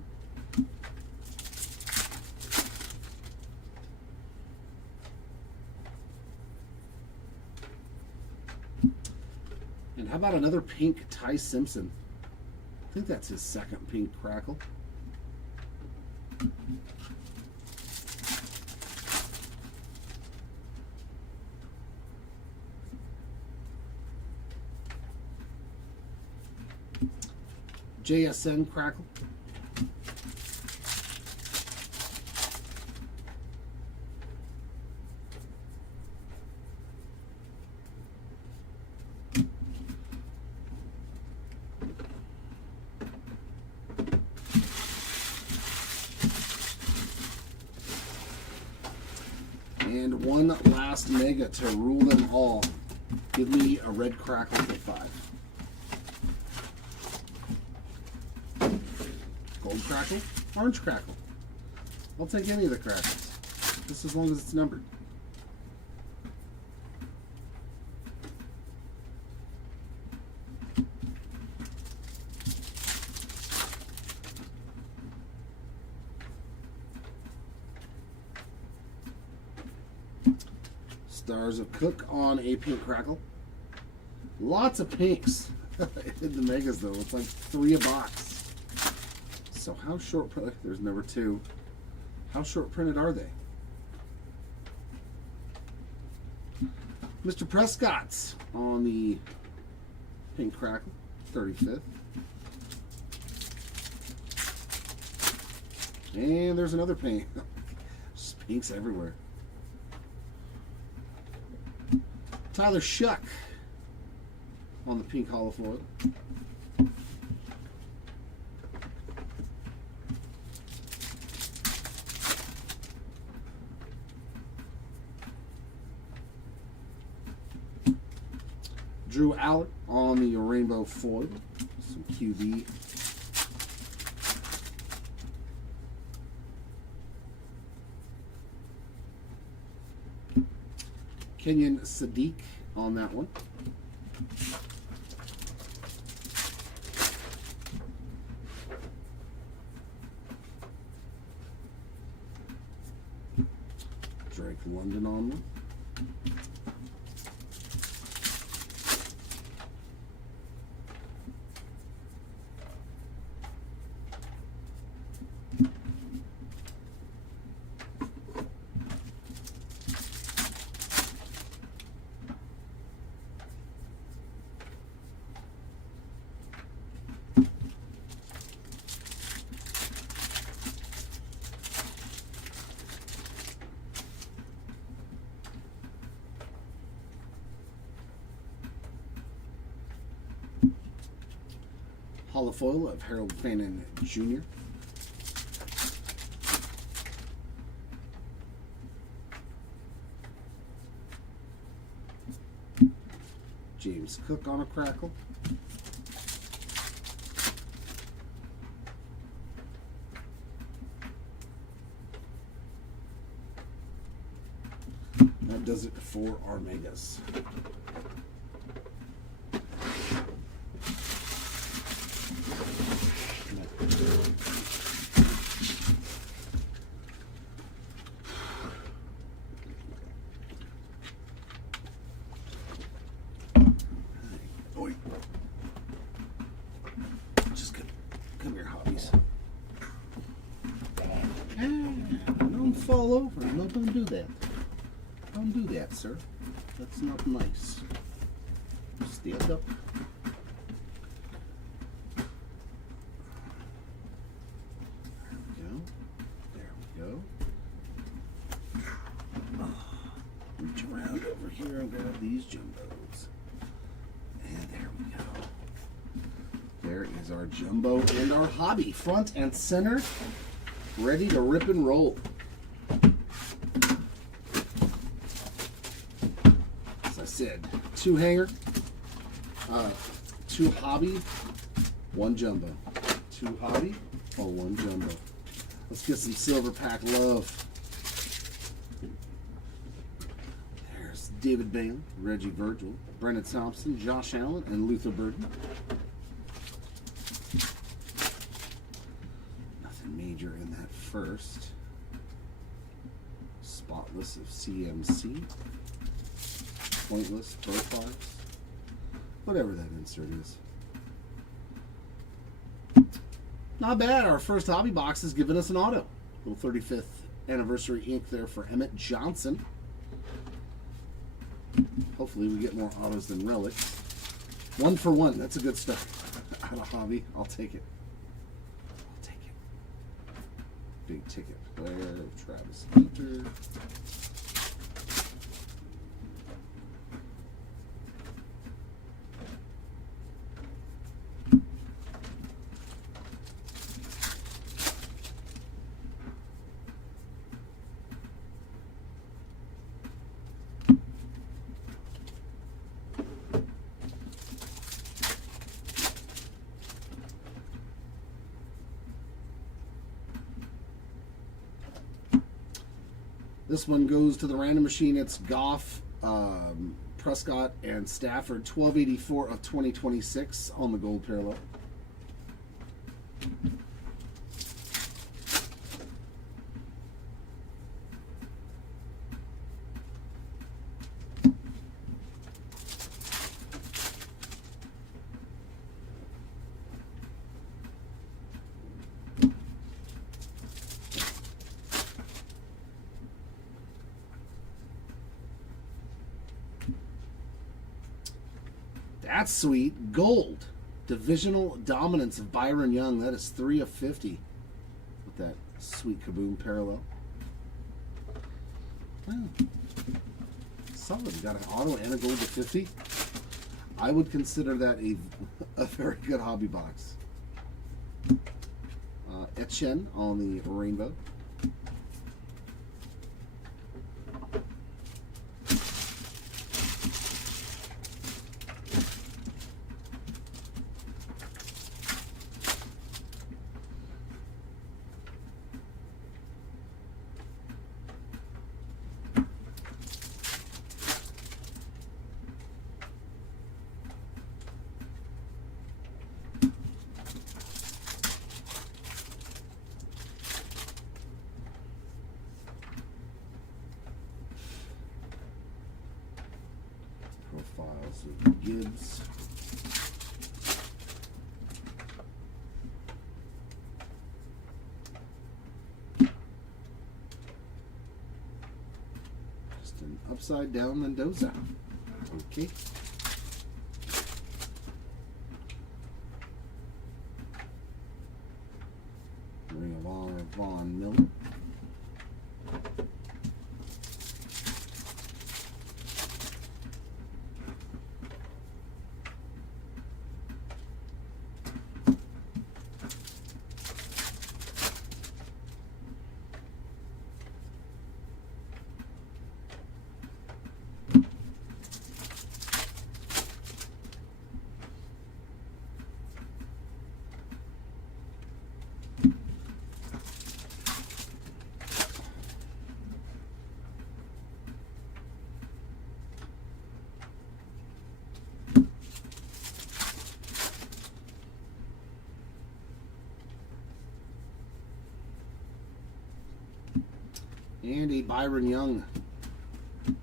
And how about another pink Ty Simpson? I think that's his second pink crackle. JSN crackle. And one last mega to rule them all. Give me a red crackle for 5. Gold crackle, orange crackle. I'll take any of the crackles. just as long as it's numbered. Stars of Cook on a pink crackle. Lots of pinks in the megas though. It's like 3 a box. So how short? There's number 2. How short printed are they? Mr. Prescott's on the pink crackle, 35th. And there's another pink. Just pinks everywhere. Tyler Shuck on the pink holofoil. Drew Allard on the rainbow foil. Some QB. Kenyon Sadiq on that one. Drake London on one. Holofoil of Harold Fannin Jr. James Cook on a crackle. That does it for our megas. Fall over. No, don't do that. Don't do that, sir. That's not nice. Stand up. There we go. Reach around over here and grab these jumbos. And there we go. There is our jumbo and our hobby. Front and center. Ready to rip and roll. Said 2 hanger, 2 hobby, 1 jumbo. 2 hobby or 1 jumbo. Let's get some silver pack love. There's David Bailey, Reggie Virgil, Brennan Thompson, Josh Allen, and Luther Burden. Nothing major in that first. Spotless of CMC. Pointless profiles, whatever that insert is. Not bad. Our first hobby box has given us an auto. Little 35th anniversary ink there for Emmett Johnson. Hopefully we get more autos than relics. 1 for 1. That's a good start. Out of hobby, I'll take it. I'll take it. Big ticket player of Travis Hunter. This one goes to the random machine. It's Goff, Prescott, and Stafford. 1284 of 2026 on the gold parallel. That's sweet. Gold. Divisional dominance of Byron Young. That is 3 of 50 with that sweet Kaboom parallel. Wow. Solid. You got an auto and a gold to 50. I would consider that a very good hobby box. Etienne on the rainbow. Profiles of Gibbs. Just an upside down Mendoza. Okay. Ring of Honor Von Miller. And a Byron Young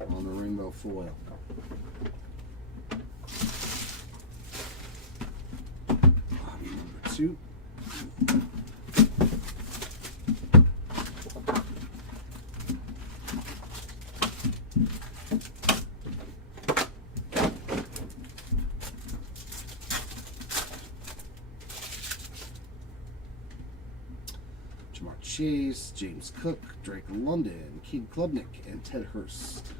on the rainbow foil. Hobby number 2. Jamar Chase, James Cook, Drake London, Keith Klubnik, and Ted Hurst.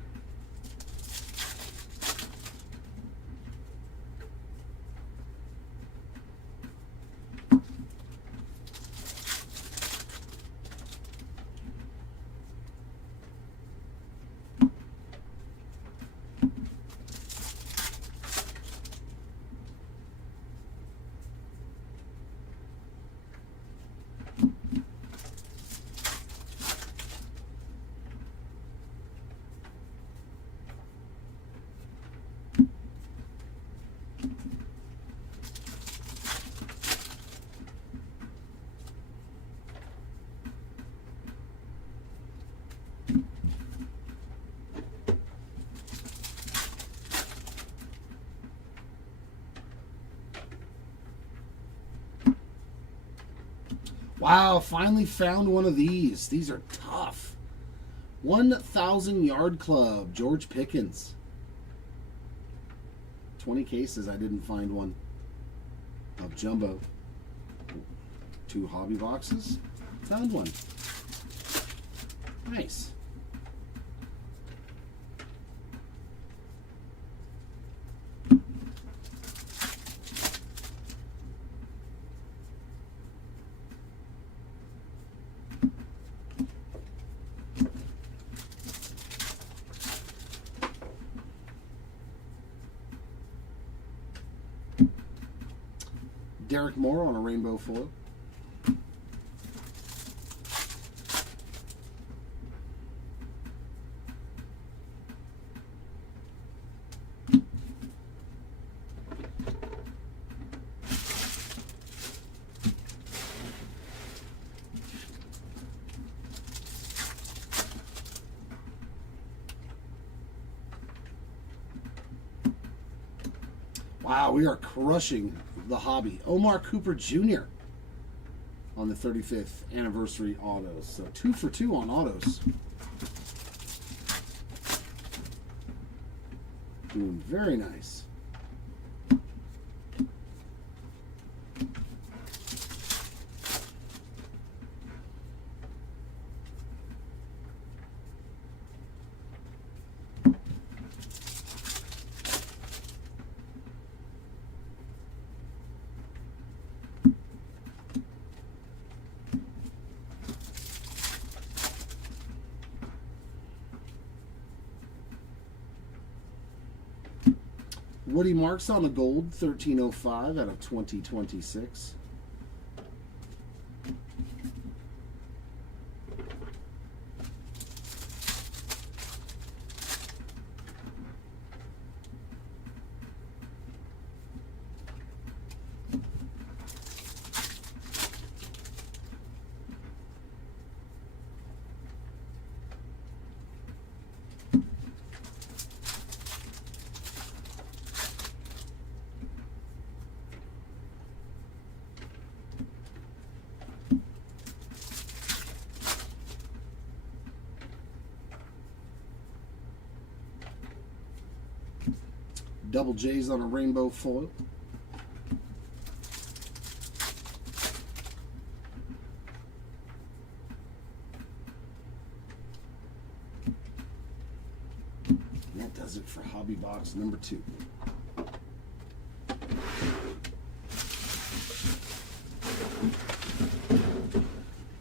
Wow, finally found one of these. These are tough. 1,000 Yard Club, George Pickens. 20 cases, I didn't find one of Jumbo. 2 hobby boxes, found one. Nice. Derek Moore on a rainbow foil. Wow, we are crushing the hobby. Omar Cooper Jr. on the 35th anniversary autos. So 2 for 2 on autos. Doing very nice. Woody Marks on the gold, 1305 out of 2026. Double J's on a rainbow foil. And that does it for hobby box number 2.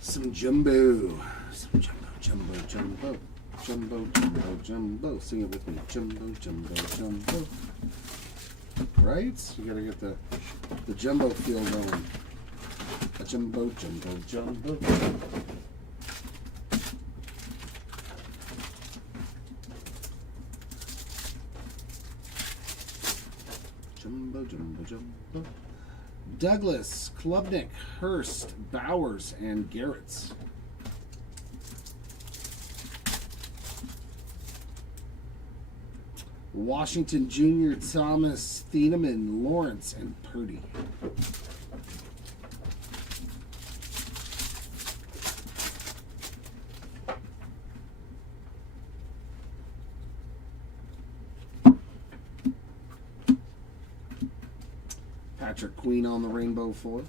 Some jumbo. Some jumbo, jumbo, jumbo. Jumbo, jumbo, jumbo. Sing it with me. Jumbo, jumbo, jumbo. Right? You gotta get the jumbo feel going. A jumbo, jumbo, jumbo. Jumbo, jumbo, jumbo. Douglas, Klubnik, Hurst, Bowers, and Garrett's. Washington Jr., Thomas, Thieneman, Lawrence, and Purdy. Patrick Queen on the rainbow foil.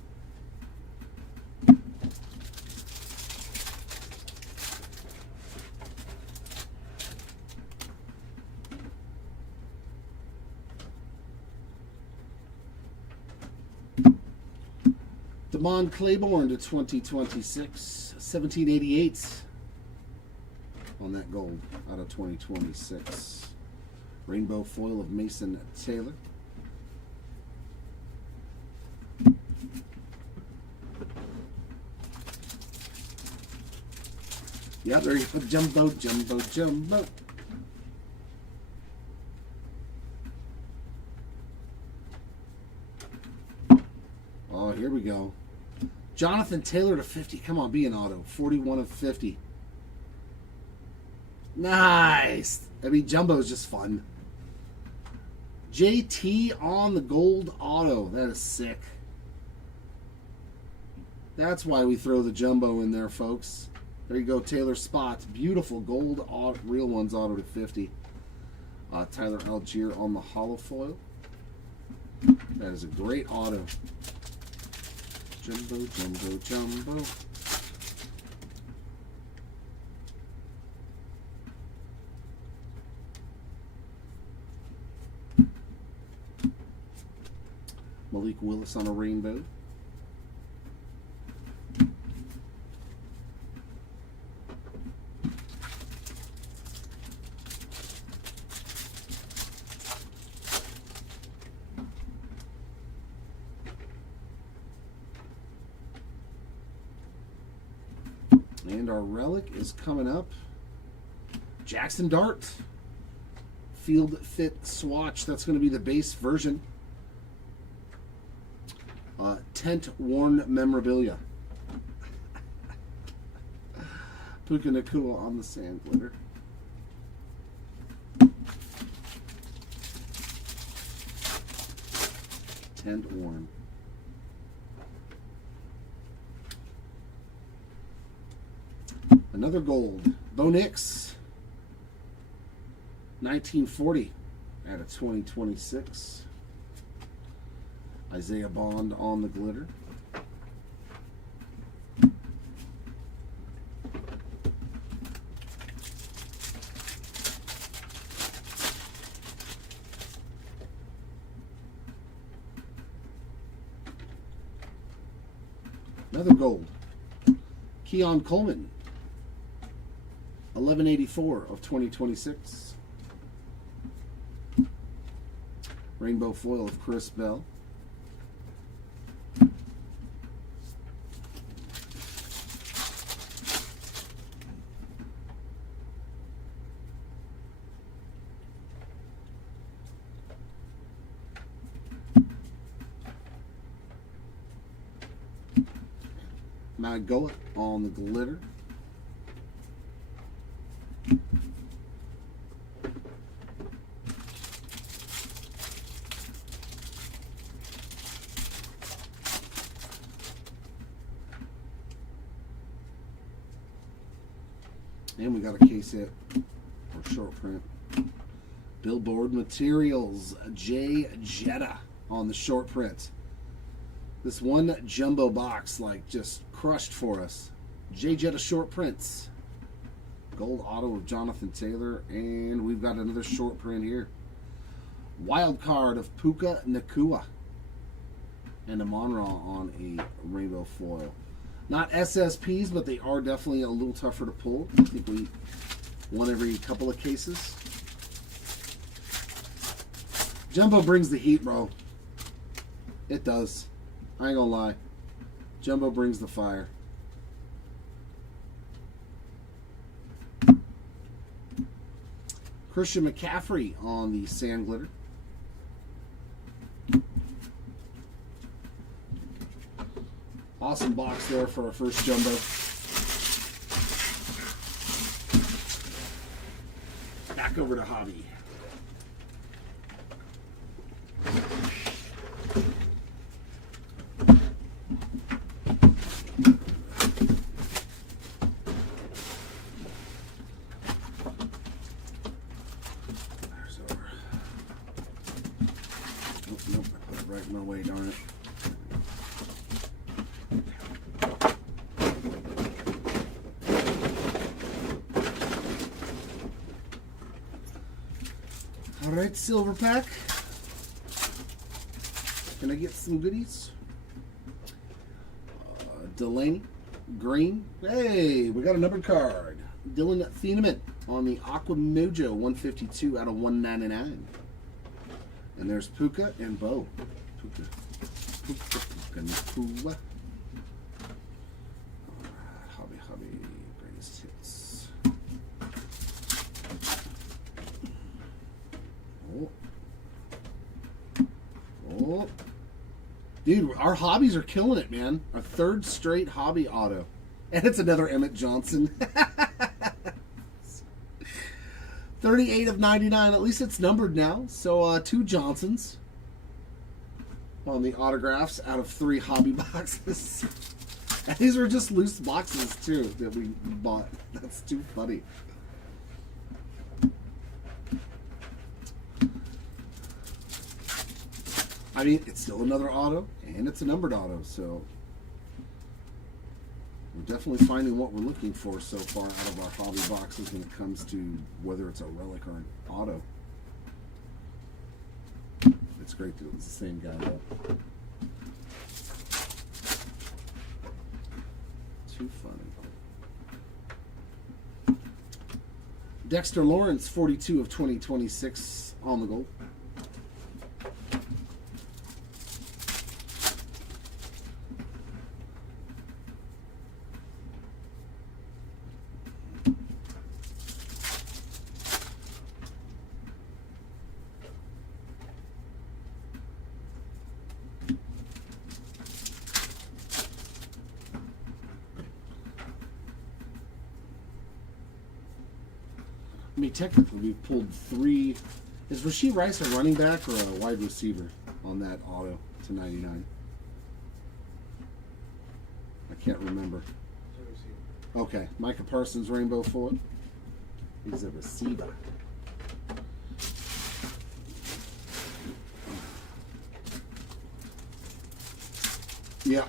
Damon Claiborne to 2026, 1788 on that gold out of 2026. Rainbow foil of Mason Taylor. Yeah, there you go. Jumbo, jumbo, jumbo. Oh, here we go. Jonathan Taylor to 50. Come on, be an auto. 41 of 50. Nice. I mean, jumbo is just fun. JT on the gold auto. That is sick. That's why we throw the jumbo in there, folks. There you go, Taylor Spot. Beautiful gold auto, real ones auto to 50. Tyler Algier on the hollow foil. That is a great auto. Jumbo, jumbo, jumbo. Malik Willis on a rainbow. And our relic is coming up. Jackson Dart. Field Fit Swatch. That's going to be the base version. Tent worn memorabilia. Puka Nakua on the sand glitter. tint worn. Another gold. Bo Nix. 1940 out of 2026. Isaiah Bond on the glitter. Another gold. Keon Coleman. 1184 of 2026. Rainbow foil of Chris Bell. Magoa on the glitter. And we got a case hit or short print. Billboard Materials, Jay Jetta on the short print. This one jumbo box, like, just crushed for us. Jay Jetta short prints. Gold auto of Jonathan Taylor. And we've got another short print here. Wild card of Puka Nakua. And a Monra on a rainbow foil. Not SSPs, but they are definitely a little tougher to pull. I think we one every couple of cases. Jumbo brings the heat, bro. It does. I ain't gonna lie. Jumbo brings the fire. Christian McCaffrey on the sand glitter. Awesome box there for our first jumbo. Back over to Hobby. Nope, I put it right in my way, darn it. All right, silver pack. Can I get some goodies? Delaney, green. Hey, we got a numbered card. Dylan Thieneman on the Aqua Mojo, 152 out of 199. And there's Puka and Bo. Puka Nakua. Hobby, greatest hits. Oh. Dude, our hobbies are killing it, man. Our third straight hobby auto. And it's another Emmett Johnson. 38 of 99. At least it's numbered now. So 2 Johnsons on the autographs out of 3 hobby boxes. And these were just loose boxes too that we bought. That's too funny. I mean, it's still another auto, and it's a numbered auto, so we're definitely finding what we're looking for so far out of our hobby boxes when it comes to whether it's a relic or an auto. It's great that it was the same guy, though. Too funny. Dexter Lawrence, 42 of 2026 on the gold. I mean, technically, we pulled 3. Is Rashee Rice a running back or a wide receiver on that auto? /99. I can't remember. Okay, Micah Parsons Rainbow foil. He's a receiver. Yeah.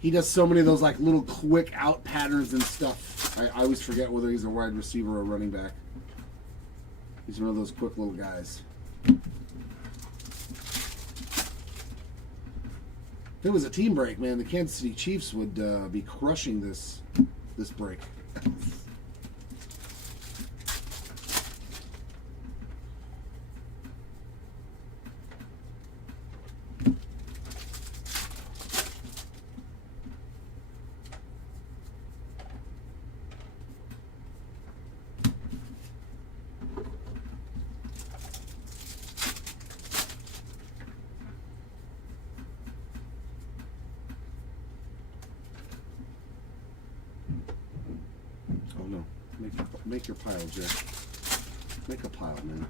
He does so many of those like little quick out patterns and stuff. I always forget whether he's a wide receiver or a running back. He's one of those quick little guys. If it was a team break, man, the Kansas City Chiefs would be crushing this break. Oh no, make your pile, Jack. Make a pile, man.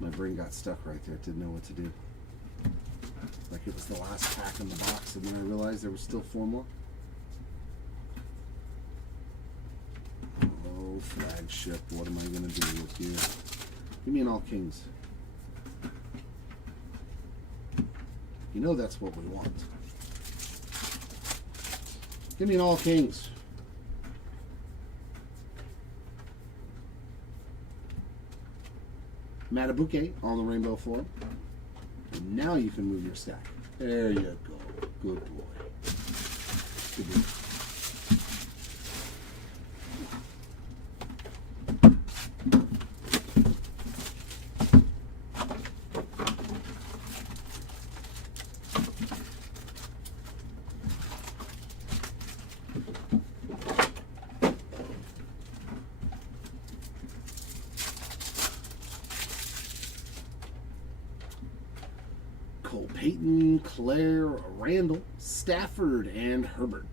My brain got stuck right there. Didn't know what to do. Like it was the last pack in the box, and then I realized there was still 4 more. Oh, flagship. What am I going to do with you? Give me an all kings. You know that's what we want. Give me an all kings. Matabuke on the rainbow floor. And now you can move your stack. There you go. Good boy. Good boy. Cole Payton, Claire, Randall, Stafford, and Herbert.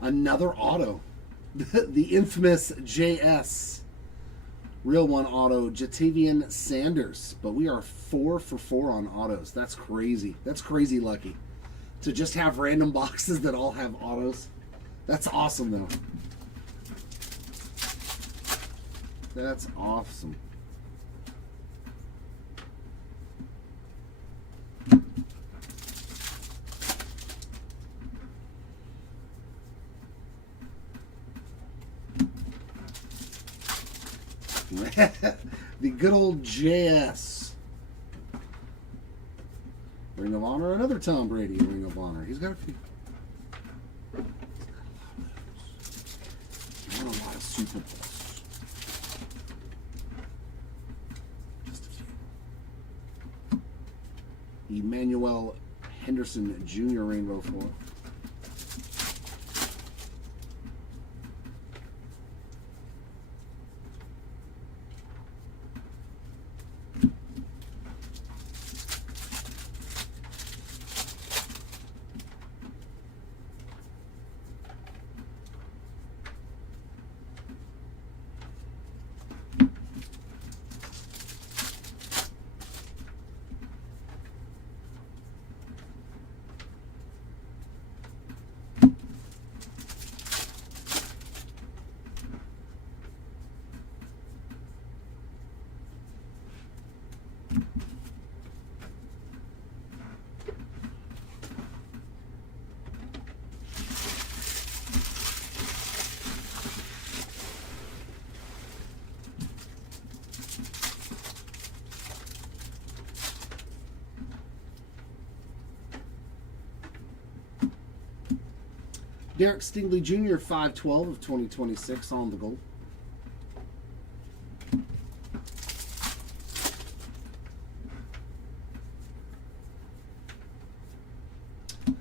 Another auto. The infamous JS. Real one auto, Jatavian Sanders. But we are 4 for 4 on autos. That's crazy. That's crazy lucky. To just have random boxes that all have autos. That's awesome, though. That's awesome. The good old JS. Ring of Honor, another Tom Brady Ring of Honor. He's got a few. He's got a lot of Super Bowls. Just a few. Emmanuel Henderson Jr. Rainbow 4. Derek Stingley Jr. 5/12 of 2026 on the gold.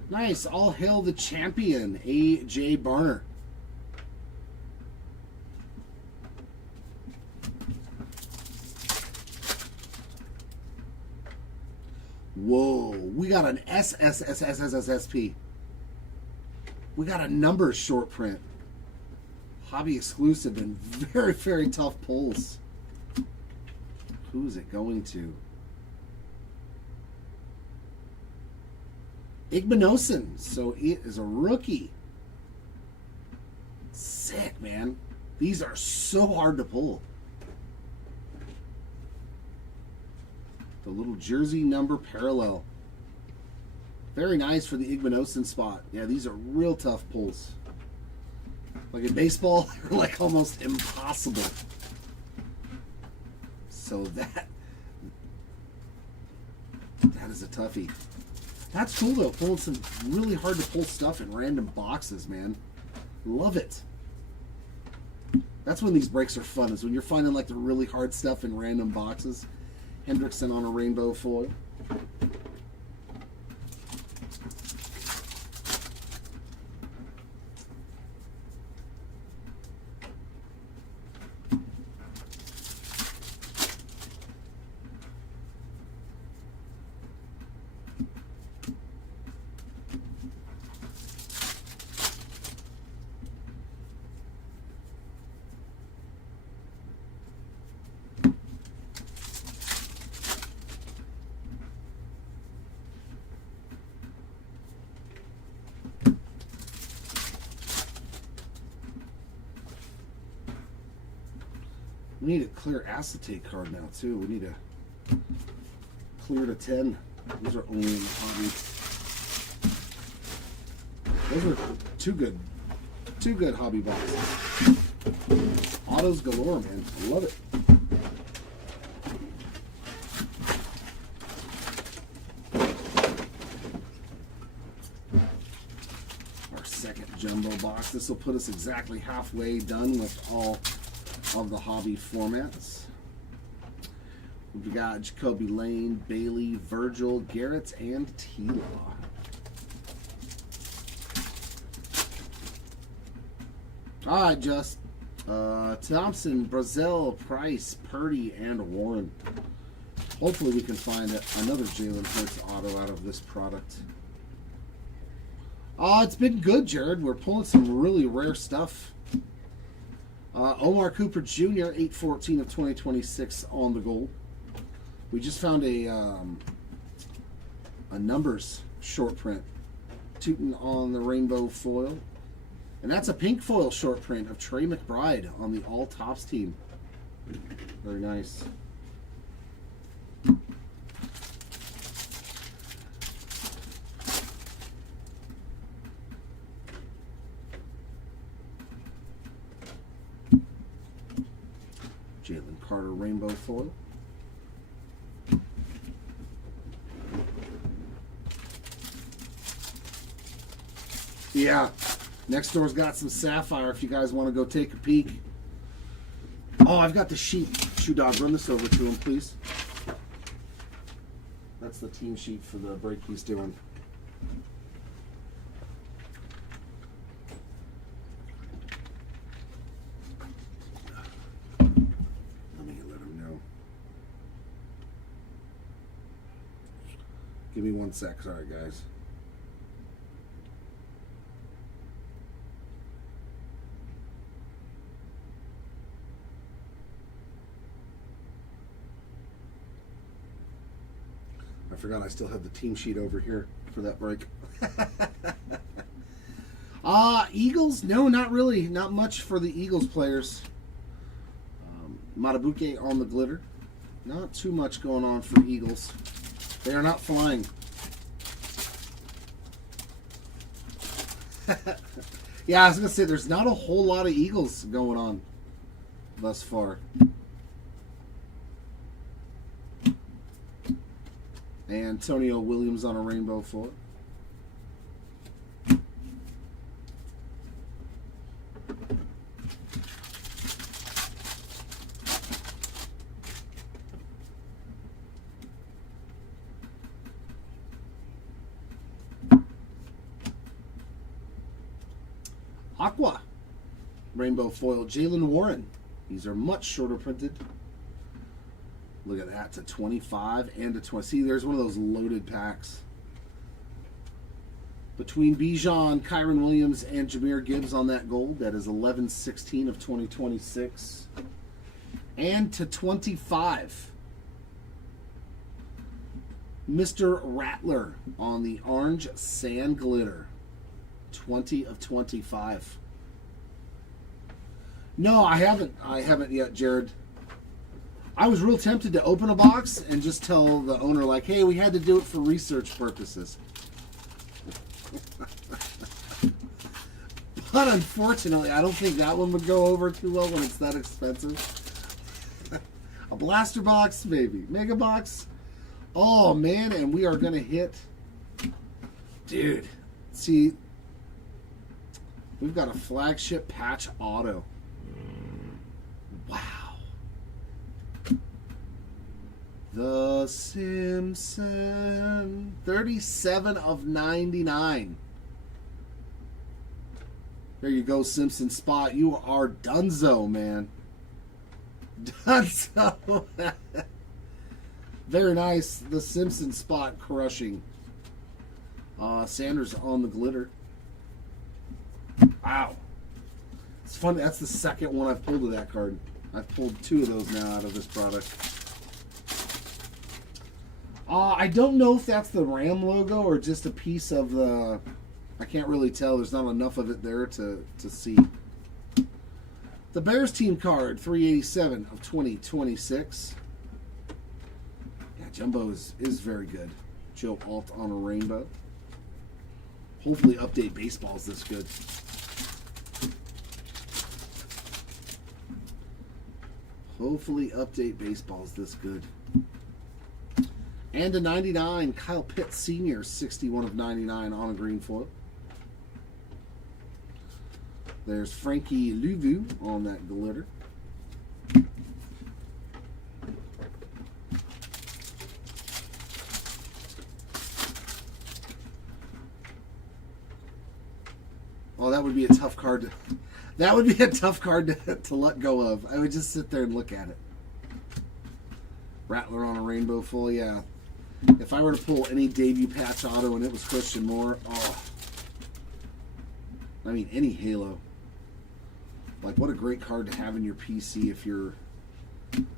Nice. All hail the champion, A.J. Barner. Whoa, we got an SSSSSSP. We got a numbers short print. Hobby exclusive and very, very tough pulls. Who's it going to? Igmanosin. So it is a rookie. Sick, man. These are so hard to pull. The little jersey number parallel. Very nice for the Igmanosin spot. Yeah, these are real tough pulls. Like in baseball, they're like almost impossible. So that is a toughie. That's cool though, pulling some really hard to pull stuff in random boxes, man. Love it. That's when these breaks are fun, is when you're finding like the really hard stuff in random boxes. Hendrickson on a rainbow foil. We need a clear acetate card now too. We need a clear to 10. Those are only in the hobby. Those are two good hobby boxes. Autos galore, man. I love it. Our second jumbo box. This will put us exactly halfway done with all of the hobby formats. We've got Jacoby Lane, Bailey, Virgil, Garrett, and T-Law. All right, just Thompson, Brazil, Price, Purdy, and Warren. Hopefully we can find another Jalen Hurts auto out of this product. It's been good, Jared. We're pulling some really rare stuff. Omar Cooper Jr., 8/14 of 2026 on the goal. We just found a numbers short print. Tootin on the rainbow foil. And that's a pink foil short print of Trey McBride on the All Tops team. Very nice. Jalen Carter rainbow foil. Yeah, next door's got some sapphire if you guys want to go take a peek. Oh, I've got the sheet. Shoe Dog, run this over to him, please. That's the team sheet for the break he's doing. Give me 1 sec. Sorry, guys. I forgot I still have the team sheet over here for that break. Eagles? No, not really. Not much for the Eagles players. Matabuke on the glitter. Not too much going on for Eagles. They are not flying. Yeah, I was going to say, there's not a whole lot of Eagles going on thus far. Antonio Williams on a rainbow foil. Aqua rainbow foil, Jalen Warren. These are much shorter printed. Look at that, to 25 and to 20. See, there's one of those loaded packs. Between Bijan, Kyron Williams, and Jahmyr Gibbs on that gold. That is 11/16 of 2026. And to 25. Mr. Rattler on the orange sand glitter. 20 of 25. No, I haven't. I haven't yet, Jared. I was real tempted to open a box and just tell the owner, like, hey, we had to do it for research purposes. But unfortunately, I don't think that one would go over too well when it's that expensive. A blaster box, maybe. Mega box. Oh, man, and we are going to hit... Dude, see, we've got a flagship patch auto. Wow. The Simpson. 37 of 99. There you go, Simpson Spot. You are donezo, man. Donezo. Very nice. The Simpson Spot crushing. Sanders on the glitter. Wow. It's funny. That's the second one I've pulled of that card. I've pulled 2 of those now out of this product. I don't know if that's the Ram logo or just a piece of the... I can't really tell. There's not enough of it there to see. The Bears team card, 387 of 2026. Yeah, Jumbo is very good. Joe Alt on a rainbow. Hopefully Update Baseball's this good. Hopefully Update Baseball's this good. And a 99, Kyle Pitts Sr., 61 of 99 on a green foil. There's Frankie Louvu on that glitter. Oh, that would be a tough card to... That would be a tough card to let go of. I would just sit there and look at it. Rattler on a rainbow full, yeah. If I were to pull any debut patch auto and it was Christian Moore, oh. I mean, any Halo. Like, what a great card to have in your PC if you're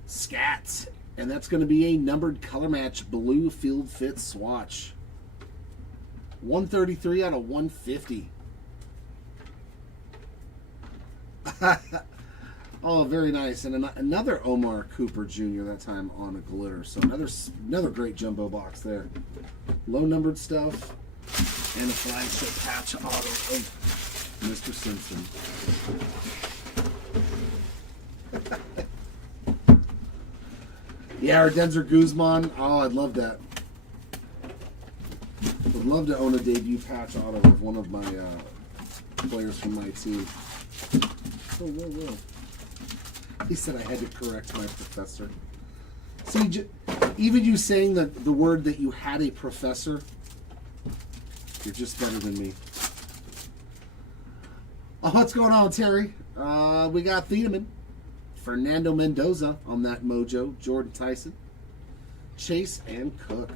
Scats. And that's going to be a numbered color match blue field fit swatch. 133 out of 150. Oh, very nice. And another Omar Cooper Jr. that time on a glitter. So another great jumbo box there. Low numbered stuff and a flagship patch auto of Mr. Simpson. Yeah, or Denzer Guzman. Oh, I'd love that. Would love to own a debut patch auto of one of my players from my team. Whoa, whoa, whoa. He said I had to correct my professor. See, even you saying the word that you had a professor, you're just better than me. Oh, what's going on, Terry? We got Thiedemann, Fernando Mendoza on that mojo, Jordan Tyson, Chase, and Cook.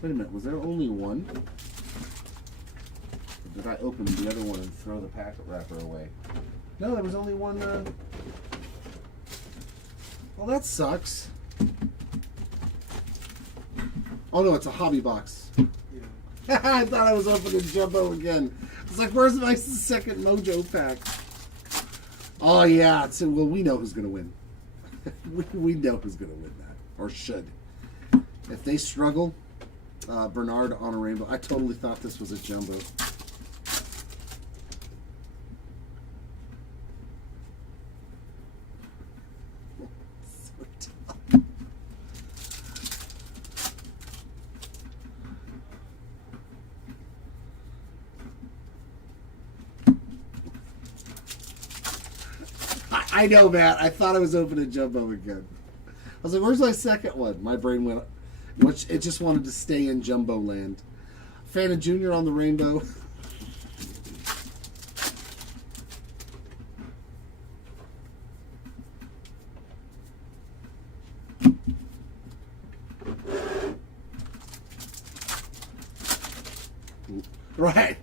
Wait a minute, was there only one? Or did I open the other one and throw the packet wrapper away? No, there was only one. Well, that sucks. Oh no, it's a hobby box. Yeah. I thought I was opening Jumbo again. It's like, where's my second Mojo pack? Oh yeah, well, we know who's gonna win. we know who's gonna win that, or should. If they struggle, Bernard on a rainbow. I totally thought this was a Jumbo. I know, Matt. I thought I was opening Jumbo again. I was like, where's my second one? My brain went, it just wanted to stay in Jumbo land. Fanta Jr. on the rainbow. Right.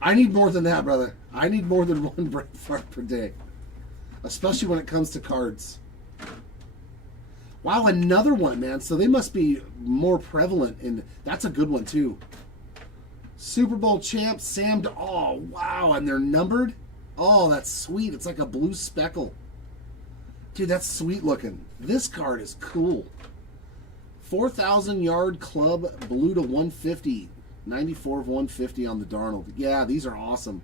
I need more than that, brother. I need more than one brain fart per day. Especially when it comes to cards. Wow, another one, man. So they must be more prevalent in... That's a good one, too. Super Bowl champ, Sam... Oh, wow. And they're numbered? Oh, that's sweet. It's like a blue speckle. Dude, that's sweet looking. This card is cool. 4,000 yard club, blue to 150. 94 of 150 on the Darnold. Yeah, these are awesome.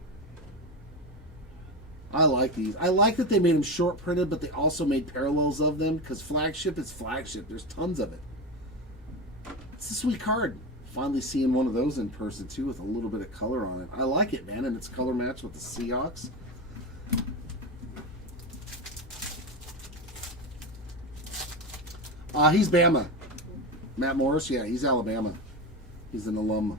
I like these. I like that they made them short printed, but they also made parallels of them because flagship is flagship. There's tons of it. It's a sweet card. Finally seeing one of those in person too with a little bit of color on it. I like it, man, and it's color matched with the Seahawks. He's Bama. Matt Morris, yeah, he's Alabama. He's an alum.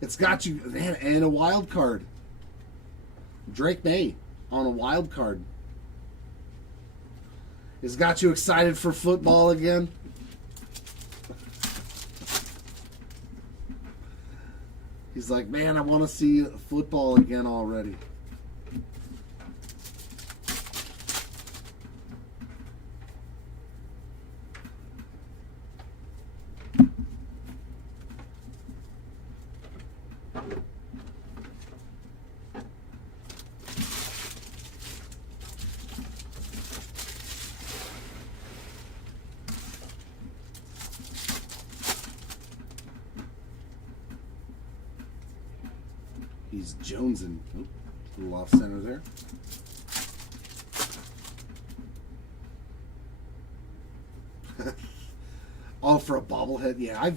It's got you, man, and a wild card. Drake May on a wild card. It's got you excited for football again. He's like, man, I want to see football again already. He's jonesing. Oop, a little off center there. Oh, for a bobblehead, yeah.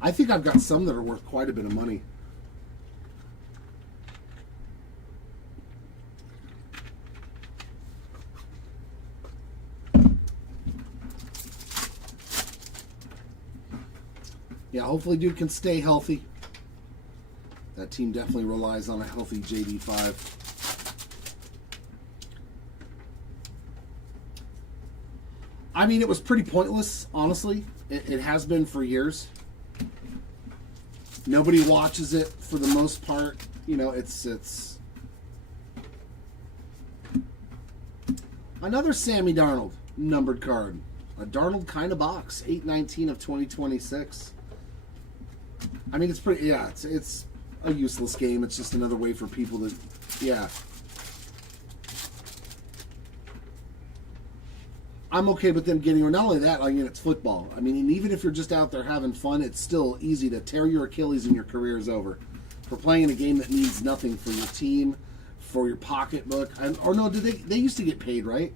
I think I've got some that are worth quite a bit of money. Yeah, hopefully dude can stay healthy. That team definitely relies on a healthy JD5. I mean, it was pretty pointless, honestly. It has been for years. Nobody watches it for the most part. You know, it's another Sammy Darnold numbered card. A Darnold kind of box. 8/19 of 2026. I mean, it's pretty. Yeah, it's a useless game. It's just another way for people to, yeah. I'm okay with them getting, or not only that, I mean, it's football. I mean, and even if you're just out there having fun, it's still easy to tear your Achilles and your career is over. For playing a game that means nothing for your team, for your pocketbook. Or no, they used to get paid, right?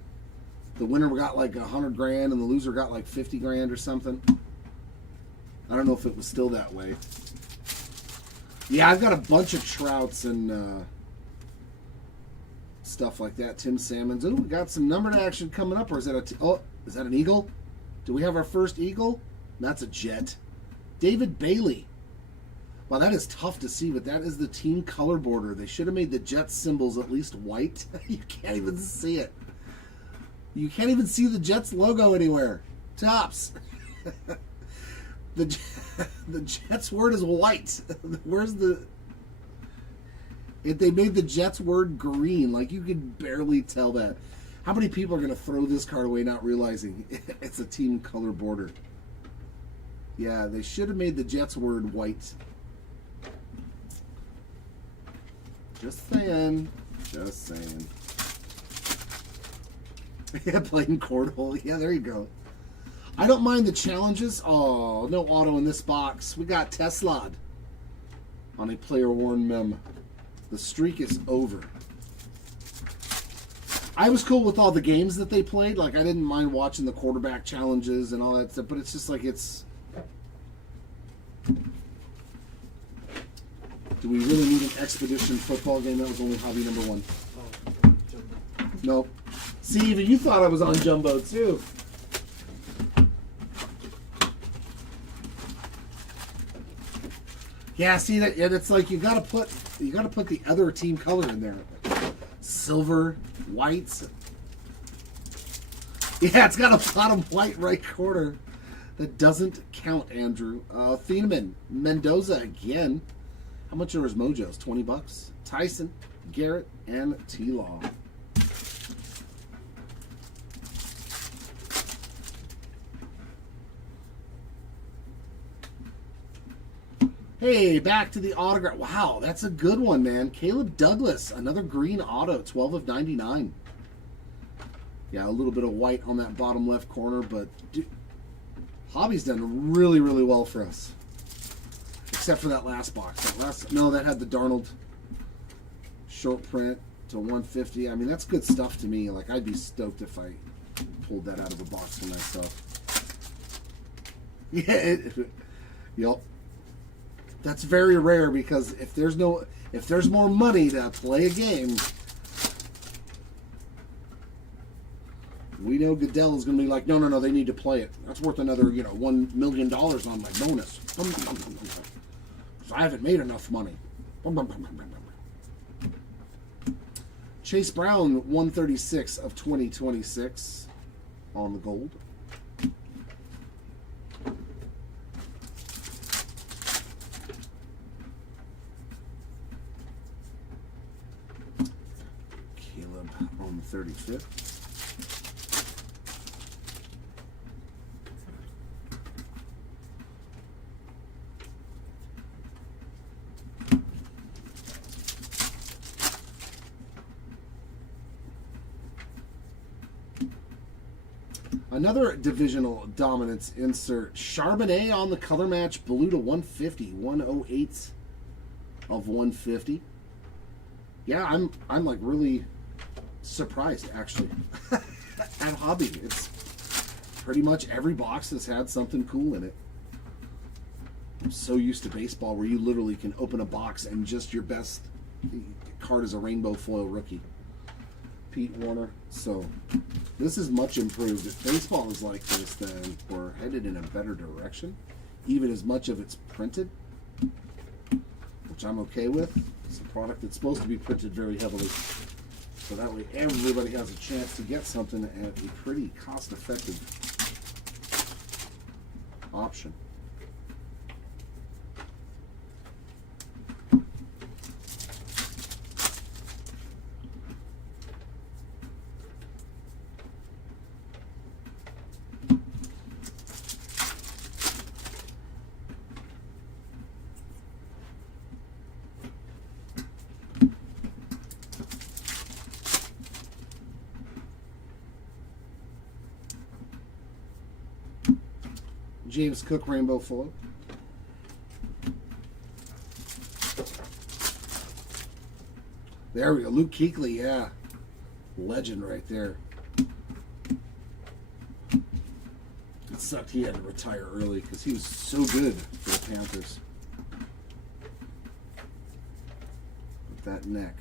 The winner got like $100 grand and the loser got like 50 grand or something. I don't know if it was still that way. Yeah, I've got a bunch of Trouts and stuff like that. Tim Salmons. Oh, we got some numbered action coming up. Or is that is that an Eagle? Do we have our first Eagle? That's a Jet. David Bailey. Wow, that is tough to see, but that is the team color border. They should have made the Jets symbols at least white. You can't even see it. You can't even see the Jets logo anywhere. Tops. The Jets word is white. Where's the... If they made the Jets word green, like you could barely tell that. How many people are going to throw this card away not realizing it's a team color border? Yeah, they should have made the Jets word white. Just saying. Just saying. Yeah, playing cornhole. Yeah, there you go. I don't mind the challenges. Oh, no auto in this box. We got Teslad on a player-worn mem. The streak is over. I was cool with all the games that they played. Like, I didn't mind watching the quarterback challenges and all that stuff, but it's just like it's... Do we really need an expedition football game? That was only hobby number one. Nope. See, even you thought I was on Jumbo, too. Yeah, see that, and it's like you gotta put the other team color in there. Silver, whites. Yeah, it's got a bottom white right corner. That doesn't count, Andrew. Thieneman, Mendoza again. How much are his mojos? $20. Tyson, Garrett, and T-Law. Hey, back to the autograph. Wow, that's a good one, man. Caleb Douglas, another green auto, 12 of 99. Yeah, a little bit of white on that bottom left corner, but dude, Hobby's done really, really well for us. Except for that last box. That had the Darnold short print to 150. I mean, that's good stuff to me. Like, I'd be stoked if I pulled that out of the box for myself. Yeah, yep. That's very rare because if there's more money to play a game, we know Goodell is going to be like, no, they need to play it. That's worth another, $1 million on my bonus. So I haven't made enough money. Chase Brown, 136 of 2026 on the gold. Caleb on the 35th. Another divisional dominance insert. Charbonnet on the color match, blue to 150, 108 of 150. Yeah, I'm like really surprised actually at Hobby. It's pretty much every box has had something cool in it. I'm so used to baseball where you literally can open a box and just your best card is a rainbow foil rookie. Pete Warner. So this is much improved. If baseball is like this, then we're headed in a better direction. Even as much of it's printed, which I'm okay with. It's a product that's supposed to be printed very heavily. So that way everybody has a chance to get something at a pretty cost-effective option. James Cook rainbow foil. There we go. Luke Kuechly, yeah. Legend right there. It sucked he had to retire early because he was so good for the Panthers. With that neck.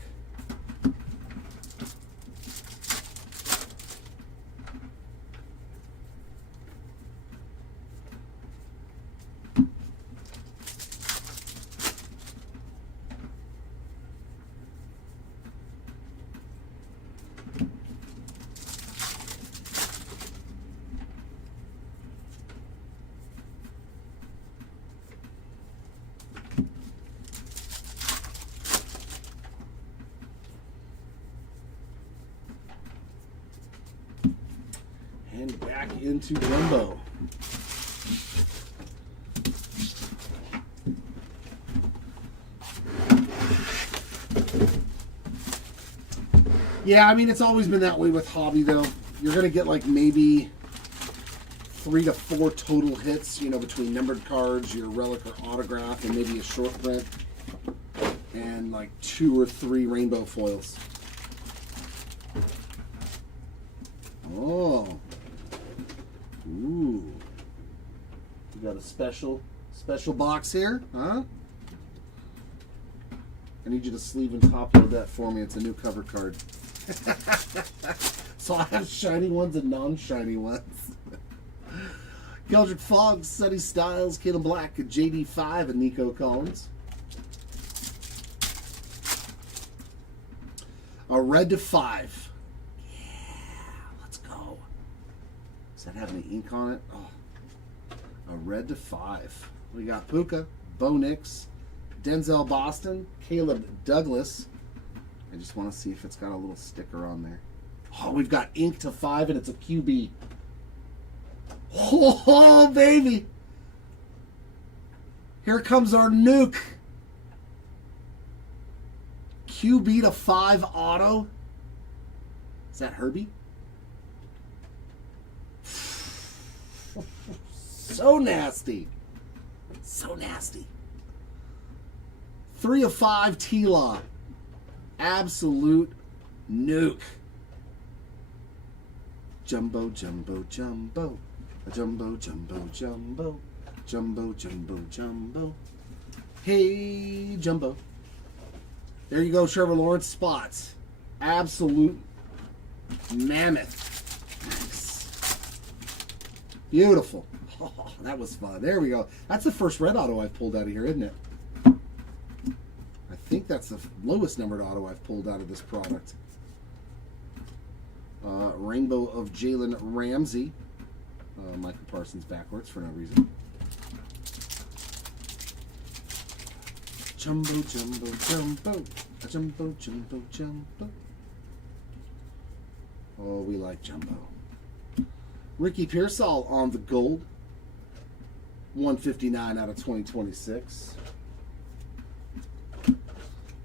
And back into Jumbo. Yeah, I mean, it's always been that way with Hobby, though. You're going to get like maybe 3 to 4 total hits, between numbered cards, your relic or autograph, and maybe a short print, and like 2 or 3 rainbow foils. Oh. Ooh. You got a special box here, huh? I need you to sleeve and top load that for me. It's a new cover card. So I have shiny ones and non-shiny ones. Geldrick Fogg, Sonny Styles, Caleb Black, JD5, and Nico Collins. A red to 5. Yeah, let's go. that have any ink on it? Oh, a red to 5. We got Puka, Bo Nix, Denzel Boston, Caleb Douglas. I just want to see if it's got a little sticker on there. Oh, we've got ink to 5, and it's a QB. Oh, baby. Here comes our nuke. QB to 5 auto. Is that Herbie? So nasty. So nasty. 3 of 5 T-Law. Absolute nuke. Jumbo, jumbo, jumbo. A jumbo, jumbo, jumbo. Jumbo, jumbo, jumbo. Hey, jumbo. There you go, Trevor Lawrence. Spots. Absolute mammoth. Nice. Beautiful. Oh, that was fun. There we go. That's the first red auto I've pulled out of here, isn't it? I think that's the lowest numbered auto I've pulled out of this product. Rainbow of Jalen Ramsey. Michael Parsons backwards for no reason. Jumbo, jumbo, jumbo. A jumbo, jumbo, jumbo. Oh, we like jumbo. Ricky Pearsall on the gold. 159 out of 2026.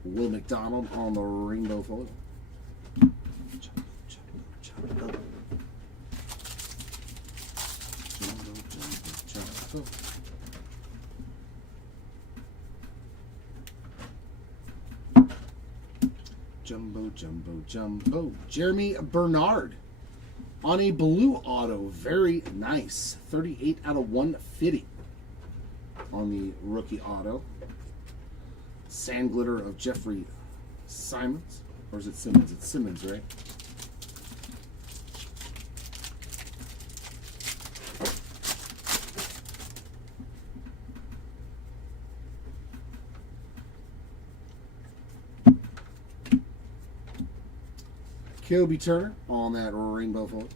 Will McDonald on the rainbow foil. Jumbo, jumbo, jumbo. Jumbo, jumbo, jumbo. Jumbo, jumbo, jumbo. Jeremy Bernard on a blue auto. Very nice. 38 out of 150 on the rookie auto. Sand glitter of Jeffrey Simons. Or is it Simmons? It's Simmons, right? Kobe Turner on that rainbow foil.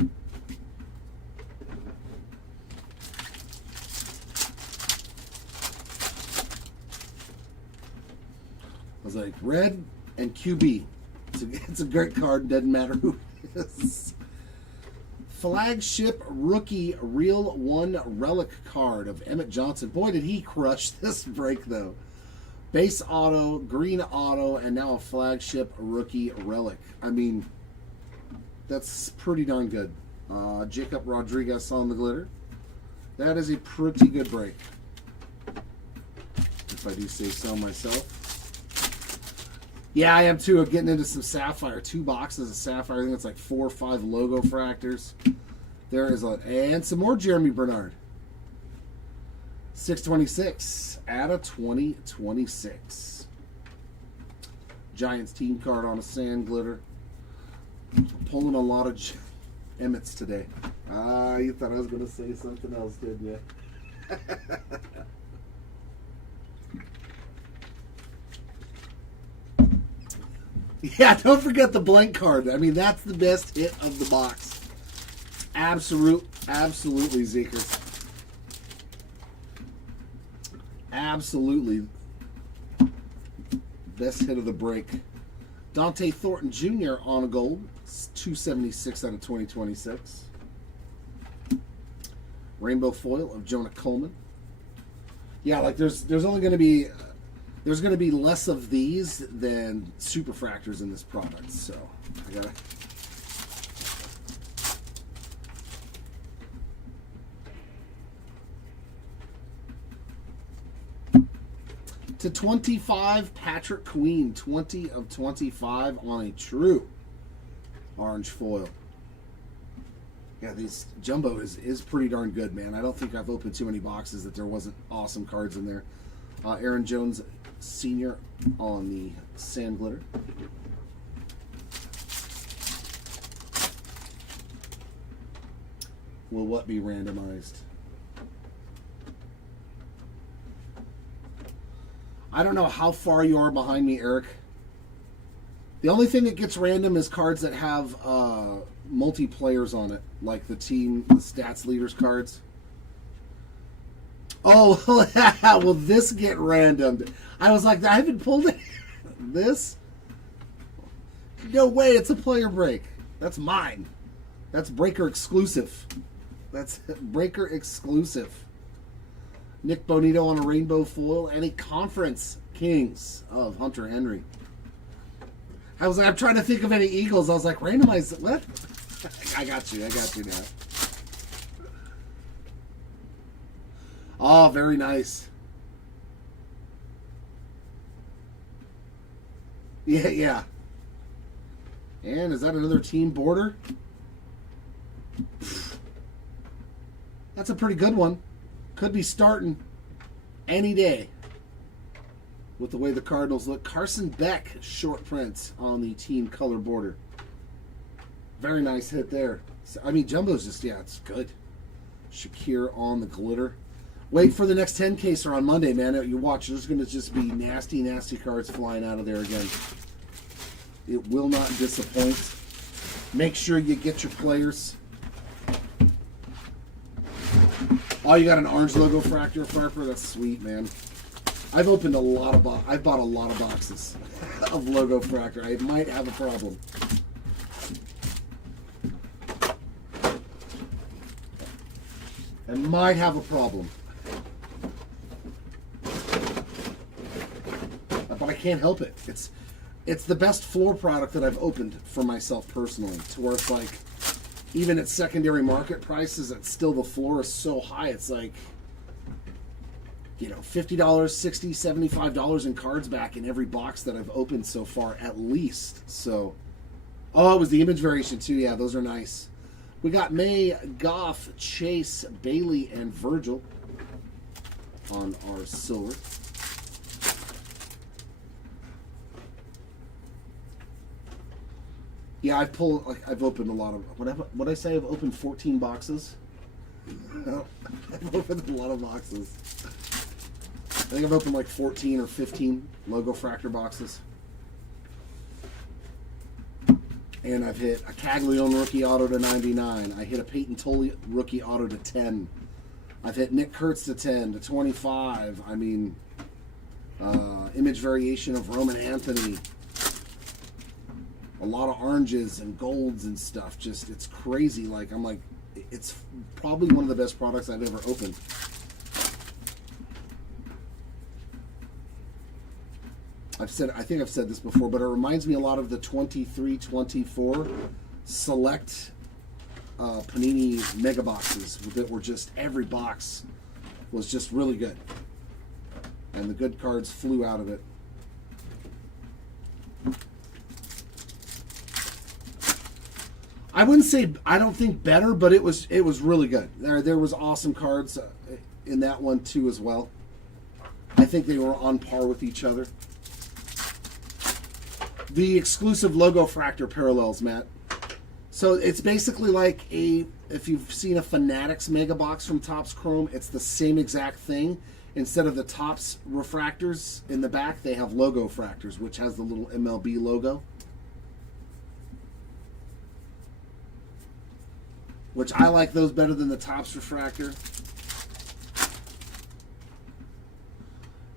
I was like, red and QB. It's a great card, doesn't matter who it is. Flagship rookie real 1 relic card of Emmett Johnson. Boy, did he crush this break, though. Base auto, green auto, and now a flagship rookie relic. I mean, that's pretty darn good. Jacob Rodriguez on the glitter. That is a pretty good break, if I do say so myself. Yeah, I am too. Getting into some Sapphire. 2 boxes of Sapphire. I think it's like 4 or 5 logo fractors. There is and some more Jeremy Bernard. 626 out of 2026. Giants team card on a sand glitter. Pulling a lot of Emmets today. You thought I was going to say something else, didn't you? Yeah, don't forget the blank card. I mean, that's the best hit of the box. Absolutely, Zeker. Absolutely. Best hit of the break. Dante Thornton Jr. on a gold. 276 out of 2026. Rainbow foil of Jonah Coleman. Yeah, like there's only going to be less of these than superfractors in this product. So I gotta. To 25, Patrick Queen, 20 of 25 on a true orange foil. Yeah, these jumbo is pretty darn good, man. I don't think I've opened too many boxes that there wasn't awesome cards in there. Aaron Jones Sr. on the sand glitter. Will what be randomized? I don't know how far you are behind me, Eric. The only thing that gets random is cards that have multiplayers on it, like the stats leaders cards. Oh, will this get random? I was like, I haven't pulled it. This? No way, it's a player break. That's mine. That's breaker exclusive. That's breaker exclusive. Nick Bonito on a rainbow foil and a conference Kings of Hunter Henry. I was like, I'm trying to think of any Eagles. I was like, randomize what? I got you now. Oh, very nice. Yeah. And is that another team border? That's a pretty good one. Could be starting any day with the way the Cardinals look. Carson Beck, short print on the team color border. Very nice hit there. I mean, Jumbo's just, yeah, it's good. Shakir on the glitter. Wait for the next 10 caser on Monday, man. You watch, there's going to just be nasty, nasty cards flying out of there again. It will not disappoint. Make sure you get your players. Oh, you got an orange logo fractor, Farper? That's sweet, man. I've opened a lot of I've bought a lot of boxes of logo fractor. I might have a problem. I might have a problem. But I can't help it. It's the best floor product that I've opened for myself personally, to where it's like, even at secondary market prices, it's still, the floor is so high. It's like, you know, $50, $60, $75 in cards back in every box that I've opened so far, at least. So, oh, it was the image variation too. Yeah, those are nice. We got May, Goff, Chase, Bailey, and Virgil on our silver. Yeah, I've opened a lot of, what I say, I've opened 14 boxes. I've opened a lot of boxes. I think I've opened like 14 or 15 logo fractor boxes. And I've hit a Caglione rookie auto to 99. I hit a Peyton Tolley rookie auto to 10. I've hit Nick Kurtz to 10, to 25. I mean, image variation of Roman Anthony. A lot of oranges and golds and stuff. Just, it's crazy. Like, I'm like, it's probably one of the best products I've ever opened. I think I've said this before, but it reminds me a lot of the 23-24 select Panini mega boxes that were just, every box was just really good. And the good cards flew out of it. I wouldn't say, I don't think better, but it was really good. There was awesome cards in that one too as well. I think they were on par with each other. The exclusive logo fractor parallels, Matt. So it's basically like if you've seen a Fanatics mega box from Topps Chrome, it's the same exact thing. Instead of the Topps refractors in the back, they have logo fractors, which has the little MLB logo. Which I like those better than the Topps refractor.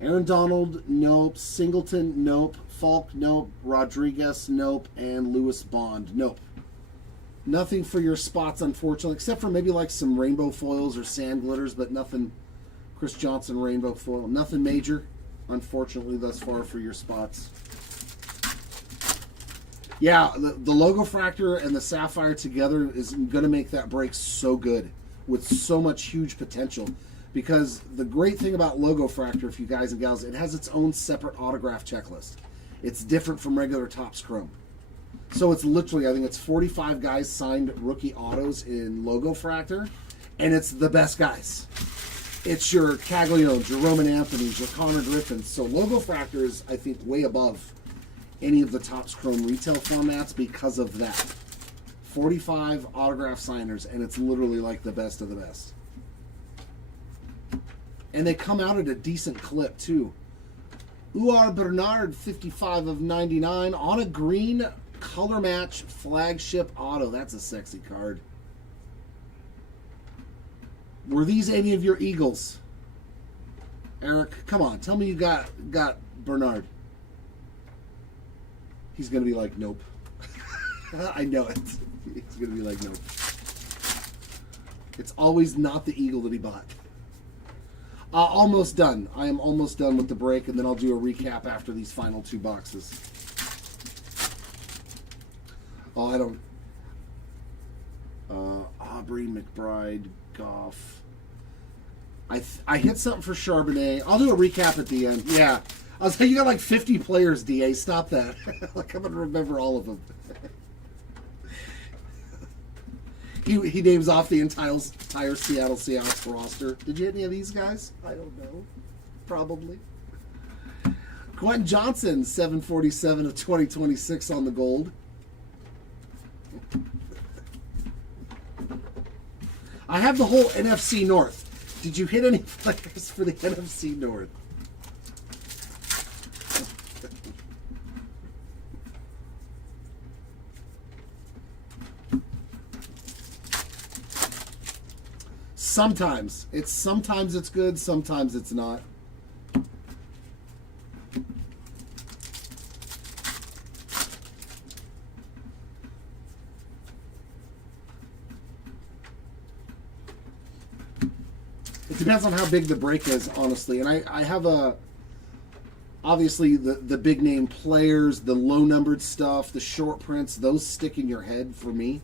Aaron Donald, nope. Singleton, nope. Falk, nope. Rodriguez, nope. And Lewis Bond, nope. Nothing for your spots, unfortunately, except for maybe like some rainbow foils or sand glitters, but nothing. Chris Johnson rainbow foil. Nothing major, unfortunately, thus far for your spots. Yeah, the logo fractor and the sapphire together is going to make that break so good, with so much huge potential. Because the great thing about logo fractor, if you guys and gals, it has its own separate autograph checklist. It's different from regular Topps Chrome. So it's literally, I think it's 45 guys signed rookie autos in logo fractor, and it's the best guys. It's your Caglione, your Roman Anthony's, your Connor Griffins. So logo fractor is, I think, way above any of the Topps Chrome retail formats because of that. 45 autograph signers, and it's literally like the best of the best. And they come out at a decent clip too. Uar Bernard, 55 of 99 on a green color match flagship auto. That's a sexy card. Were these any of your Eagles? Eric, come on. Tell me you got Bernard. He's going to be like, nope. I know it. He's going to be like, nope. It's always not the Eagle that he bought. Almost done. I am almost done with the break, and then I'll do a recap after these final 2 boxes. Oh, I don't... Aubrey, McBride, Goff. I hit something for Charbonnet. I'll do a recap at the end. Yeah. I was like, you got like 50 players, DA. Stop that. Like, I'm going to remember all of them. He names off the entire Seattle Seahawks roster. Did you hit any of these guys? I don't know. Probably. Quentin Johnson, 747 of 2026 on the gold. I have the whole NFC North. Did you hit any players for the NFC North? Sometimes it's good, sometimes it's not. It depends on how big the break is, honestly. And I have obviously the big name players, the low numbered stuff, the short prints, those stick in your head for me.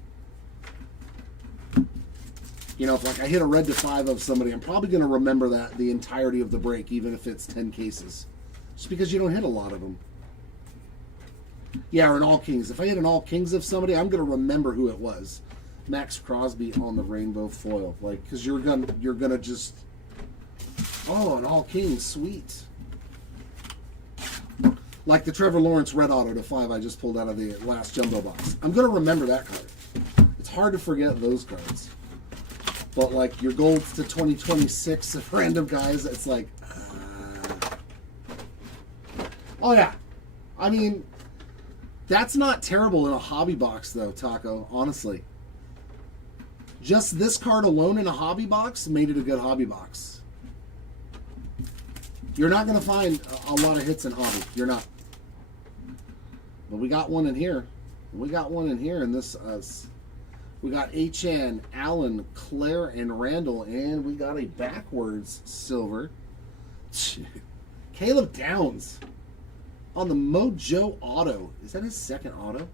You know, if like I hit a red to 5 of somebody, I'm probably going to remember that the entirety of the break, even if it's 10 cases. Just because you don't hit a lot of them. Yeah, or an all kings. If I hit an all kings of somebody, I'm going to remember who it was. Max Crosby on the rainbow foil. Like, because you're gonna just... Oh, an all kings. Sweet. Like the Trevor Lawrence red auto to 5 I just pulled out of the last jumbo box. I'm going to remember that card. It's hard to forget those cards. But like your golds to 2026 of random guys, it's like, oh yeah. I mean, that's not terrible in a hobby box though, Taco, honestly. Just this card alone in a hobby box made it a good hobby box. You're not going to find a lot of hits in hobby. You're not. But we got one in here. We got one in here in this... we got H.N., Allen, Claire, and Randall, and we got a backwards silver. Caleb Downs on the Mojo auto. Is that his second auto?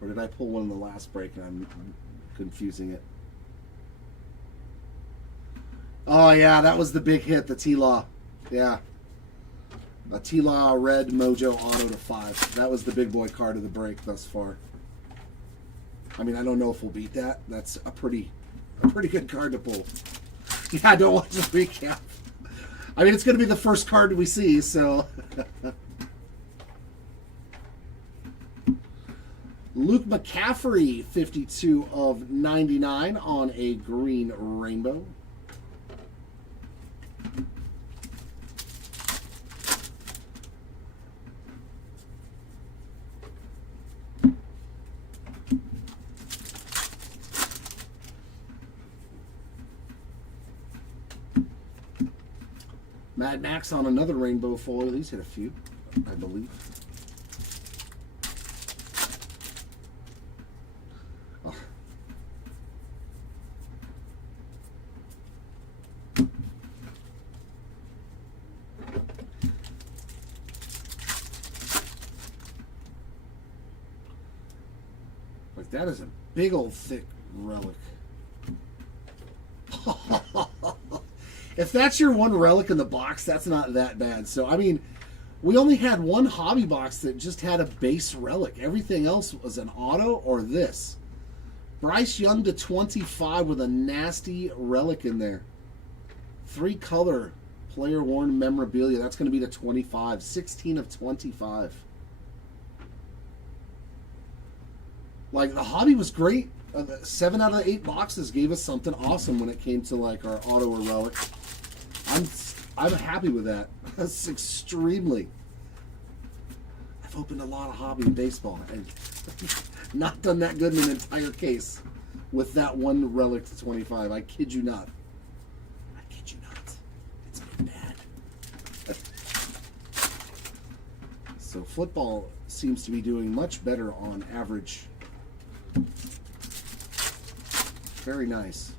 Or did I pull one in the last break and I'm confusing it? Oh, yeah, that was the big hit, the T-Law. Yeah. A T-Law red Mojo auto to 5. That was the big boy card of the break thus far. I mean, I don't know if we'll beat that. That's a pretty good card to pull. Yeah, I don't want to recap. I mean, it's going to be the first card we see, so... Luke McCaffrey, 52 of 99 on a green rainbow. Mad Max on another rainbow foil. He's hit a few, I believe. Oh. Like that is a big old thick relic. If that's your one relic in the box, that's not that bad. So, I mean, we only had one hobby box that just had a base relic. Everything else was an auto or this. Bryce Young to 25 with a nasty relic in there. 3-color player worn memorabilia. That's going to be to 25. 16 of 25. Like, the hobby was great. 7 out of 8 boxes gave us something awesome when it came to, like, our auto or relic. I'm happy with that. That's extremely. I've opened a lot of hobby in baseball and not done that good in an entire case with that one relic to 25. I kid you not. I kid you not. It's been bad. So football seems to be doing much better on average. Very nice.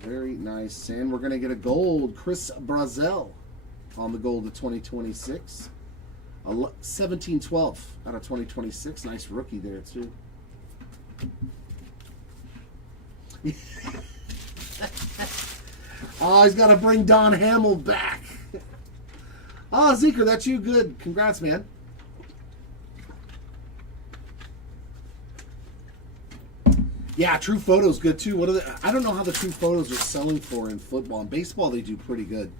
Very nice. And we're going to get a gold. Chris Brazel on the gold of 2026. 1712 out of 2026. Nice rookie there, too. Oh, he's got to bring Don Hamill back. Oh, Zeker, that's you. Good. Congrats, man. Yeah, True Photo's good too. What are the, I don't know how the True Photos are selling for in football. In baseball, they do pretty good.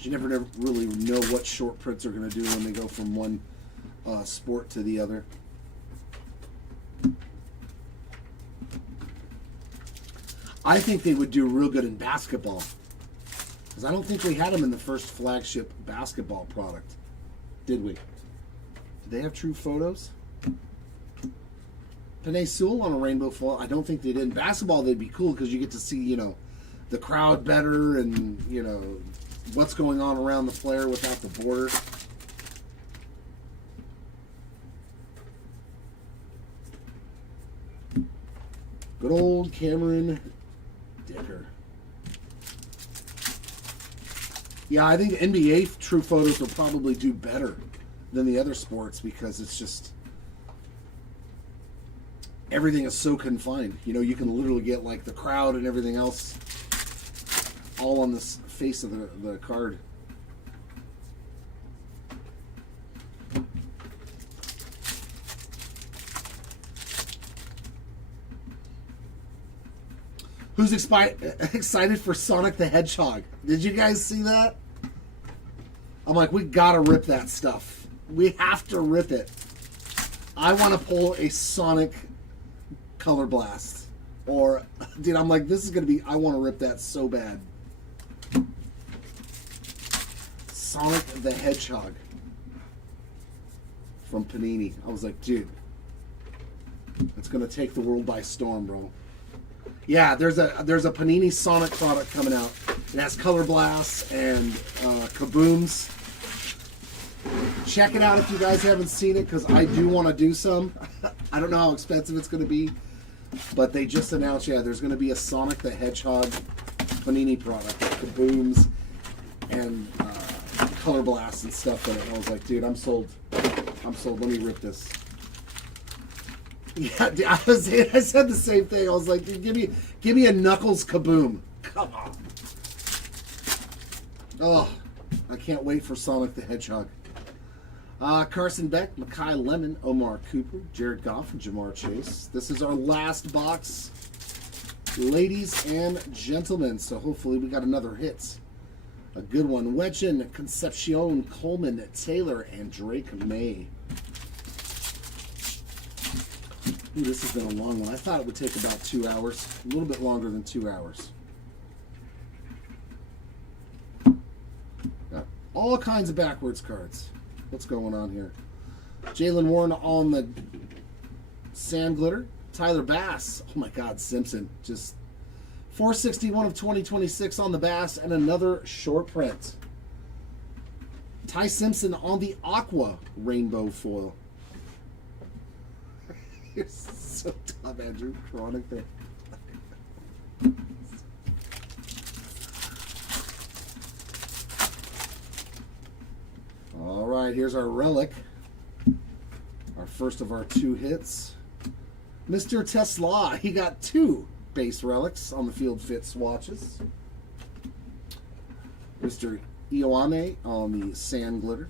You never really know what short prints are going to do when they go from one sport to the other. I think they would do real good in basketball. Because I don't think we had them in the first flagship basketball product. Did we? Did they have True Photos? Panay Sewell on a rainbow foil. I don't think they did. In basketball, they'd be cool because you get to see, you know, the crowd better and, you know, what's going on around the player without the border. Good old Cameron Dicker. Yeah, I think NBA True Photos will probably do better than the other sports because it's just everything is so confined. You know, you can literally get like the crowd and everything else all on the face of the card. Who's excited for Sonic the Hedgehog? Did you guys see that? I'm like, we gotta rip that stuff. We have to rip it. I want to pull a Sonic Color Blast. Or, dude, I'm like, this is gonna be, I want to rip that so bad. Sonic the Hedgehog from Panini. I was like, dude, it's gonna take the world by storm, bro. Yeah, there's a Panini Sonic product coming out. It has Color Blasts and Kabooms. Check it out if you guys haven't seen it, because I do want to do some. I don't know how expensive it's going to be, but they just announced, yeah, there's going to be a Sonic the Hedgehog Panini product, Kabooms and Color Blasts and stuff in it. And I was like, dude, I'm sold. I'm sold. Let me rip this. Yeah, I said the same thing. I was like, dude, give me a Knuckles Kaboom. Come on. Oh, I can't wait for Sonic the Hedgehog. Carson Beck, Mekhi Lemon, Omar Cooper, Jared Goff, and Jamar Chase. This is our last box, ladies and gentlemen. So hopefully we got another hit. A good one. Wedgen, Concepcion, Coleman, Taylor, and Drake May. Ooh, this has been a long one. I thought it would take about 2 hours. A little bit longer than 2 hours. Got all kinds of backwards cards. What's going on here? Jalen Warren on the Sand Glitter. Tyler Bass. Oh my God, Simpson. Just 461 of 2026 on the Bass and another short print. Ty Simpson on the Aqua Rainbow Foil. You're so tough, Andrew. Chronic there. All right, here's our relic. Our first of our 2 hits. Mr. Tesla, he got 2 base relics on the Field Fit swatches. Mr. Ioane on the Sand Glitter.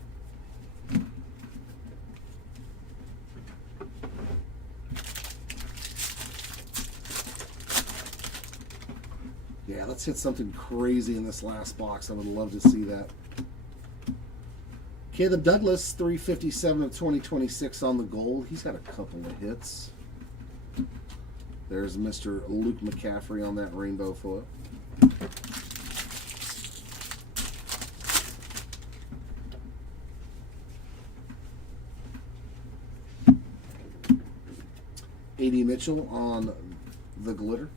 Yeah, let's hit something crazy in this last box. I would love to see that. Caleb Douglas, 357 of 2026 on the gold. He's got a couple of hits. There's Mr. Luke McCaffrey on that rainbow foil. A.D. Mitchell on the glitter.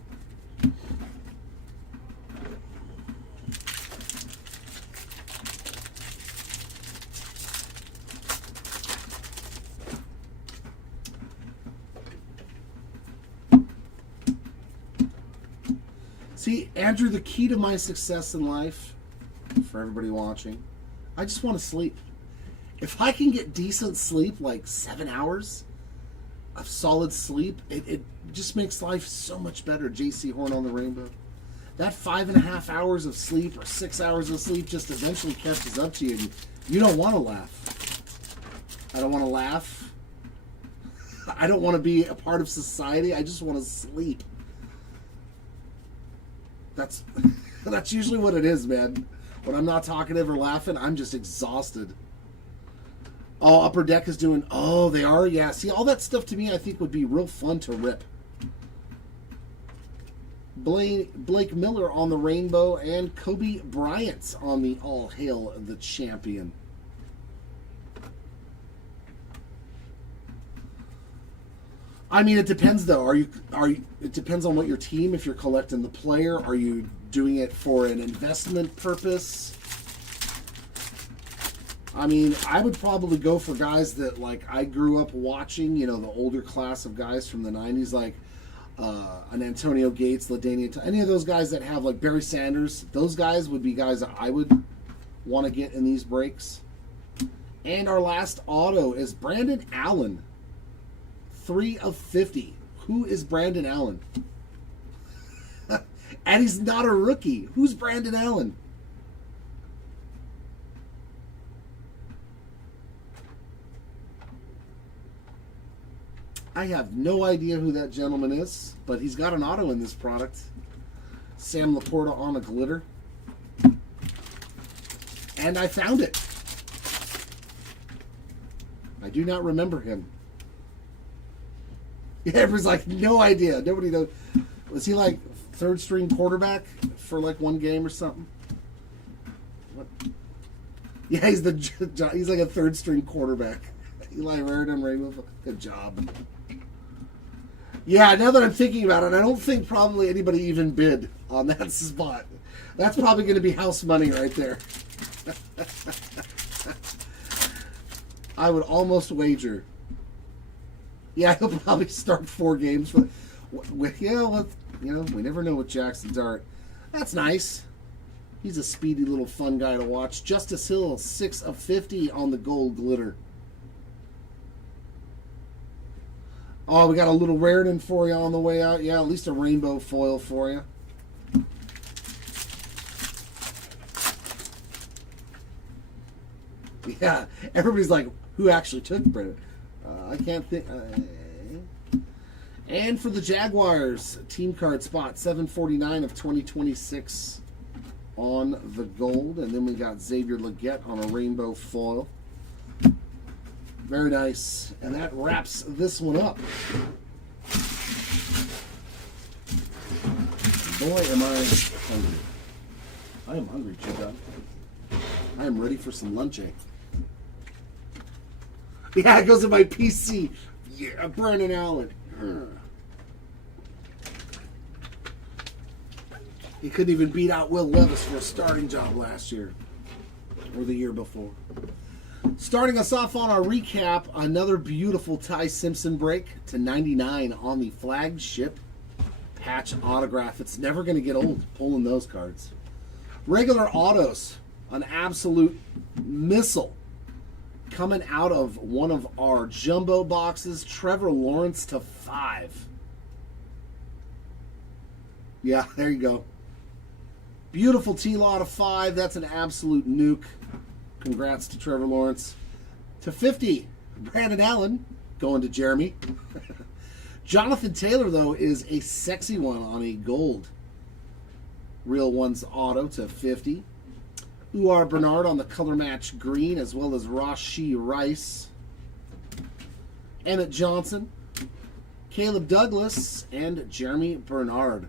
See, Andrew, the key to my success in life, for everybody watching, I just want to sleep. If I can get decent sleep, like 7 hours of solid sleep, it just makes life so much better. J.C. Horn on the rainbow. That 5.5 hours of sleep or 6 hours of sleep just eventually catches up to you. And you don't want to laugh. I don't want to laugh. I don't want to be a part of society. I just want to sleep. That's usually what it is, man. When I'm not talkative or laughing, I'm just exhausted. Oh, Upper Deck is doing... Oh, they are? Yeah. See, all that stuff to me I think would be real fun to rip. Blake Miller on the rainbow and Kobe Bryant on the All Hail the Champion. I mean, it depends though. It depends on what your team. If you're collecting the player, are you doing it for an investment purpose? I mean, I would probably go for guys that like I grew up watching. You know, the older class of guys from the '90s, like an Antonio Gates, LaDainian, any of those guys that have like Barry Sanders. Those guys would be guys that I would want to get in these breaks. And our last auto is Brandon Allen. 3 of 50. Who is Brandon Allen? And he's not a rookie. Who's Brandon Allen? I have no idea who that gentleman is, but he's got an auto in this product. Sam Laporta on a glitter. And I found it. I do not remember him. Yeah, everyone's like, no idea. Nobody knows. Was he like third string quarterback for like one game or something? What? Yeah, he's like a third string quarterback. Eli Raritan, Rainbow. Good job. Yeah, now that I'm thinking about it, I don't think probably anybody even bid on that spot. That's probably going to be house money right there. I would almost wager. Yeah, he'll probably start 4 games. Yeah, we never know with Jackson Dart. That's nice. He's a speedy little fun guy to watch. Justice Hill, 6 of 50 on the gold glitter. Oh, we got a little Raritan for you on the way out. Yeah, at least a rainbow foil for you. Yeah, everybody's like, who actually took Brennan? I can't think. And for the Jaguars, team card spot, 749 of 2026 on the gold. And then we got Xavier Legette on a rainbow foil. Very nice. And that wraps this one up. Boy, am I hungry. I am hungry, Chica. I am ready for some lunch. Yeah, it goes in my PC. Yeah, Brandon Allen. He couldn't even beat out Will Levis for a starting job last year. Or the year before. Starting us off on our recap, another beautiful Ty Simpson break to 99 on the flagship patch autograph. It's never going to get old pulling those cards. Regular autos, an absolute missile coming out of one of our jumbo boxes. Trevor Lawrence to 5. Yeah, there you go. Beautiful T-Law to 5. That's an absolute nuke. Congrats to Trevor Lawrence. To 50, Brandon Allen going to Jeremy. Jonathan Taylor, though, is a sexy one on a gold. Real Ones auto to 50. Uar Bernard on the color match green, as well as Rashee Rice. Emmett Johnson, Caleb Douglas, and Jeremy Bernard.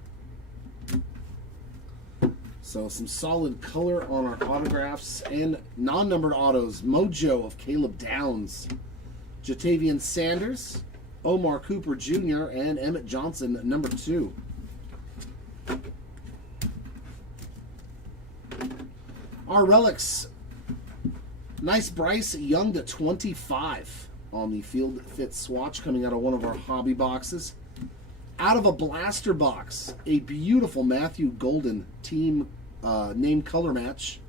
So some solid color on our autographs and non-numbered autos. Mojo of Caleb Downs, Jatavian Sanders, Omar Cooper Jr., and Emmett Johnson, number 2. Our relics, nice Bryce Young to 25 on the Field Fit swatch coming out of one of our hobby boxes. Out of a blaster box, a beautiful Matthew Golden team name color match.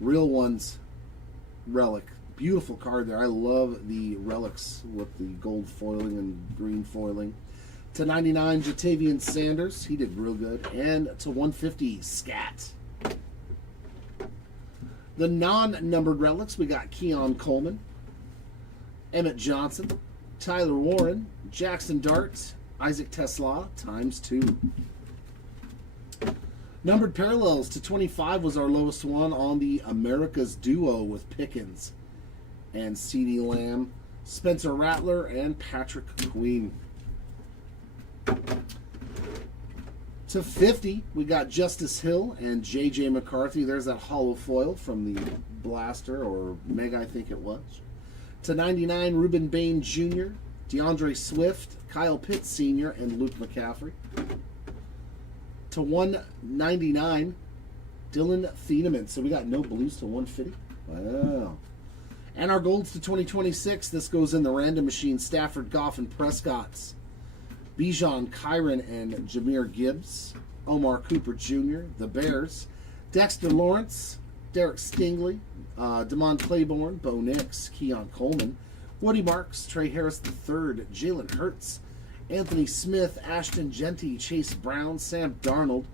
Real Ones relic. Beautiful card there. I love the relics with the gold foiling and green foiling. To 99, Jatavian Sanders. He did real good. And to 150, Scat. The non-numbered relics, we got Keon Coleman, Emmett Johnson, Tyler Warren, Jackson Dart, Isaac Tesla, ×2. Numbered parallels to 25 was our lowest one on the America's Duo with Pickens and CeeDee Lamb, Spencer Rattler, and Patrick Queen. To 50, we got Justice Hill and J.J. McCarthy. There's that hollow foil from the Blaster, or Mega, I think it was. To 99, Ruben Bain Jr., DeAndre Swift, Kyle Pitts Sr., and Luke McCaffrey. To 199, Dylan Thieneman. So we got no blues to 150. Wow. And our golds to 2026. This goes in the random machine. Stafford, Goff, and Prescott's. Bijan, Kyron, and Jahmyr Gibbs. Omar Cooper Jr., the Bears. Dexter Lawrence, Derek Stingley, Damon Claiborne, Bo Nix, Keon Coleman, Woody Marks, Trey Harris III, Jalen Hurts, Anthony Smith, Ashton Genty, Chase Brown, Sam Darnold.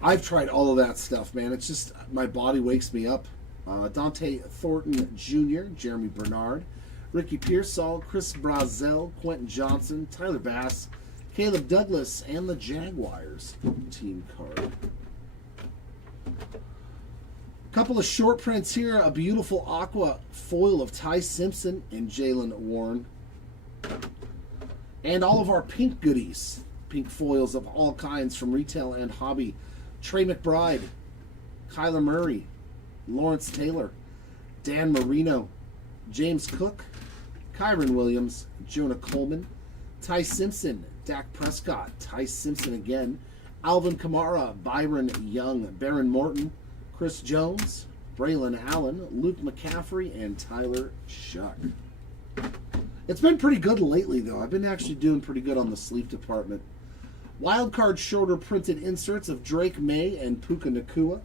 I've tried all of that stuff, man. It's just, my body wakes me up. Dante Thornton Jr., Jeremy Bernard, Ricky Pearsall, Chris Brazel, Quentin Johnson, Tyler Bass, Caleb Douglas, and the Jaguars team card. Couple of short prints here. A beautiful aqua foil of Ty Simpson and Jalen Warren. And all of our pink goodies. Pink foils of all kinds from retail and hobby. Trey McBride, Kyler Murray, Lawrence Taylor, Dan Marino, James Cook, Kyron Williams, Jonah Coleman, Ty Simpson, Dak Prescott, Ty Simpson again, Alvin Kamara, Byron Young, Baron Morton, Chris Jones, Braylon Allen, Luke McCaffrey, and Tyler Shuck. It's been pretty good lately, though. I've been actually doing pretty good on the sleeve department. Wildcard shorter printed inserts of Drake May and Puka Nacua.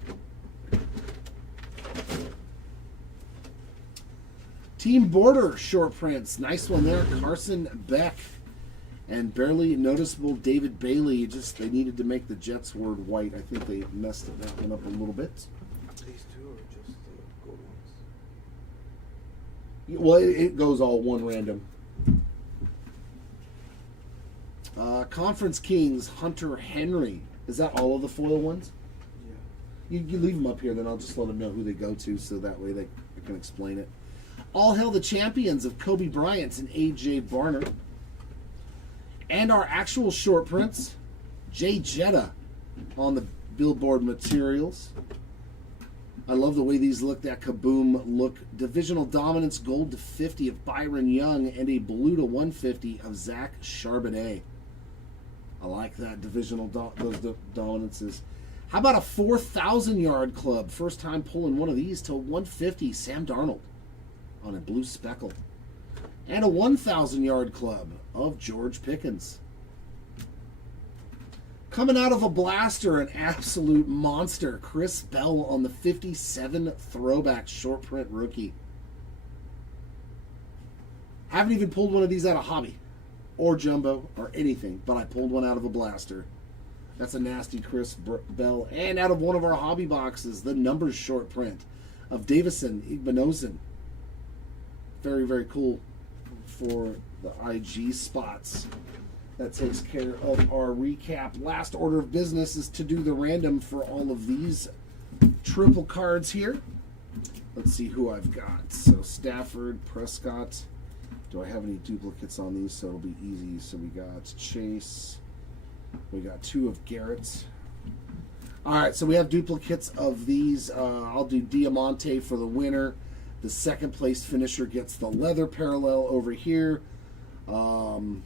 Team Border short prints. Nice one there. Carson Beck. And barely noticeable David Bailey. They needed to make the Jets word white. I think they messed that one up a little bit. These two are just the gold ones? Well, it goes all one random. Conference Kings, Hunter Henry. Is that all of the foil ones? Yeah. You leave them up here, then I'll just let them know who they go to, so that way I can explain it. All Hail the Champions of Kobe Bryant and A.J. Barner. And our actual short prints, Jay Jetta on the Billboard materials. I love the way these look, that kaboom look. Divisional Dominance Gold to 50 of Byron Young and a Blue to 150 of Zach Charbonnet. I like that, divisional those dominances. How about a 4,000-yard club? First time pulling one of these to 150, Sam Darnold on a blue speckle. And a 1,000-yard club of George Pickens. Coming out of a blaster, an absolute monster, Chris Bell on the 57 throwback short print rookie. Haven't even pulled one of these out of hobby or jumbo or anything, but I pulled one out of a blaster. That's a nasty Chris Bell. And out of one of our hobby boxes, the numbers short print of Davison Igbinosun. Very, very cool for the IG spots. That takes care of our recap. Last order of business is to do the random for all of these triple cards here. Let's see who I've got. So Stafford, Prescott. Do I have any duplicates on these? So it'll be easy. So we got Chase. We got 2 of Garrett. All right, so we have duplicates of these. I'll do Diamante for the winner. The second place finisher gets the leather parallel over here. The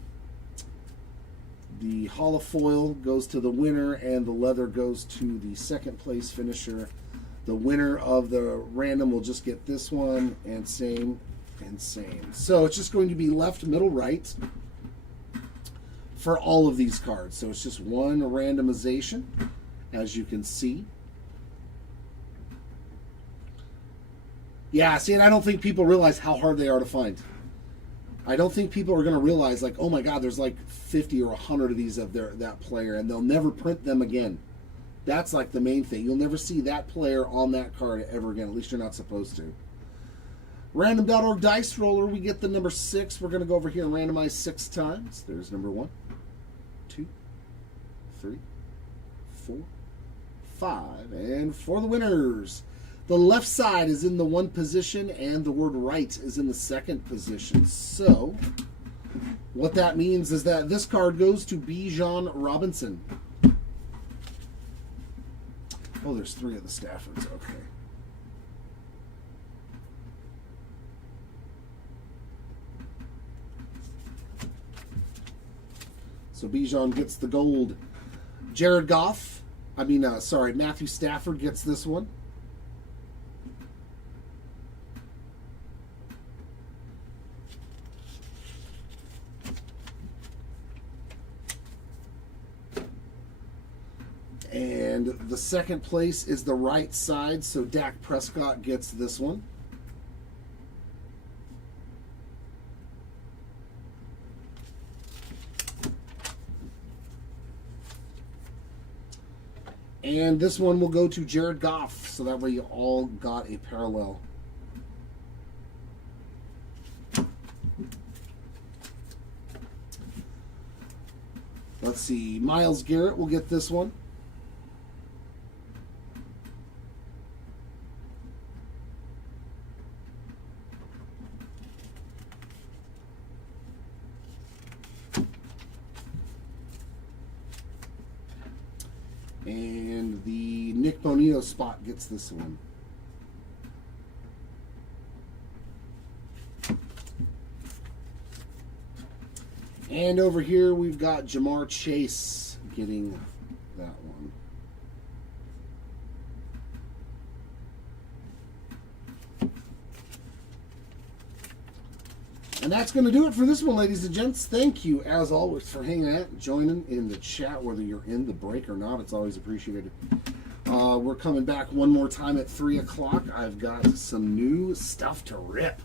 holofoil goes to the winner, and the leather goes to the second place finisher. The winner of the random will just get this one, and same, and same. So it's just going to be left, middle, right for all of these cards. So it's just one randomization, as you can see. Yeah, see, and I don't think people realize how hard they are to find. I don't think people are going to realize, like, oh my God, there's like 50 or 100 of these of that player, and they'll never print them again. That's like the main thing. You'll never see that player on that card ever again. At least you're not supposed to. Random.org dice roller, we get the number 6. We're going to go over here and randomize 6 times. There's number 1, 2, 3, 4, 5, and for the winners. The left side is in the 1 position, and the word right is in the 2nd position. So, what that means is that this card goes to Bijan Robinson. Oh, there's 3 of the Staffords. Okay. So Bijan gets the gold. Matthew Stafford gets this one. And the second place is the right side, so Dak Prescott gets this one. And this one will go to Jared Goff, so that way you all got a parallel. Let's see, Myles Garrett will get this one. And the Nick Bonito spot gets this one. And over here we've got Jamar Chase getting that one. And that's going to do it for this one, ladies and gents. Thank you, as always, for hanging out, joining in the chat, whether you're in the break or not. It's always appreciated. We're coming back one more time at 3 o'clock. I've got some new stuff to rip.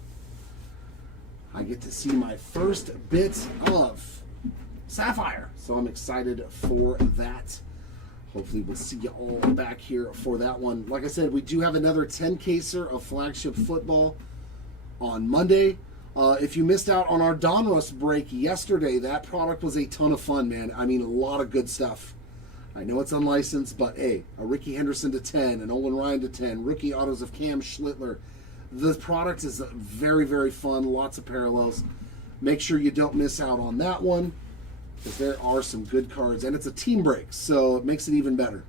I get to see my first bits of Sapphire, so I'm excited for that. Hopefully we'll see you all back here for that one. Like I said, we do have another 10-caser of Flagship Football on Monday. If you missed out on our Donruss break yesterday, that product was a ton of fun, man. I mean, a lot of good stuff. I know it's unlicensed, but hey, a Ricky Henderson to 10, an Olin Ryan to 10, rookie autos of Cam Schlittler. The product is very, very fun, lots of parallels. Make sure you don't miss out on that one, because there are some good cards, and it's a team break, so it makes it even better.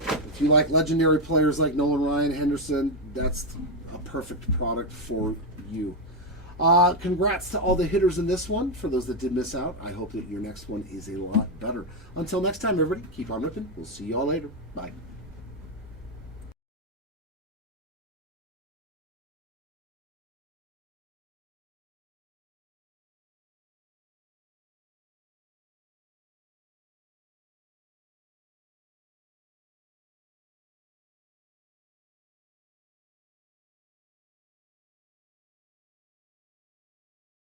If you like legendary players like Nolan Ryan, Henderson, that's a perfect product for you. Congrats to all the hitters in this one. For those that did miss out, I hope that your next one is a lot better. Until next time, everybody, keep on ripping. We'll see you all later. Bye.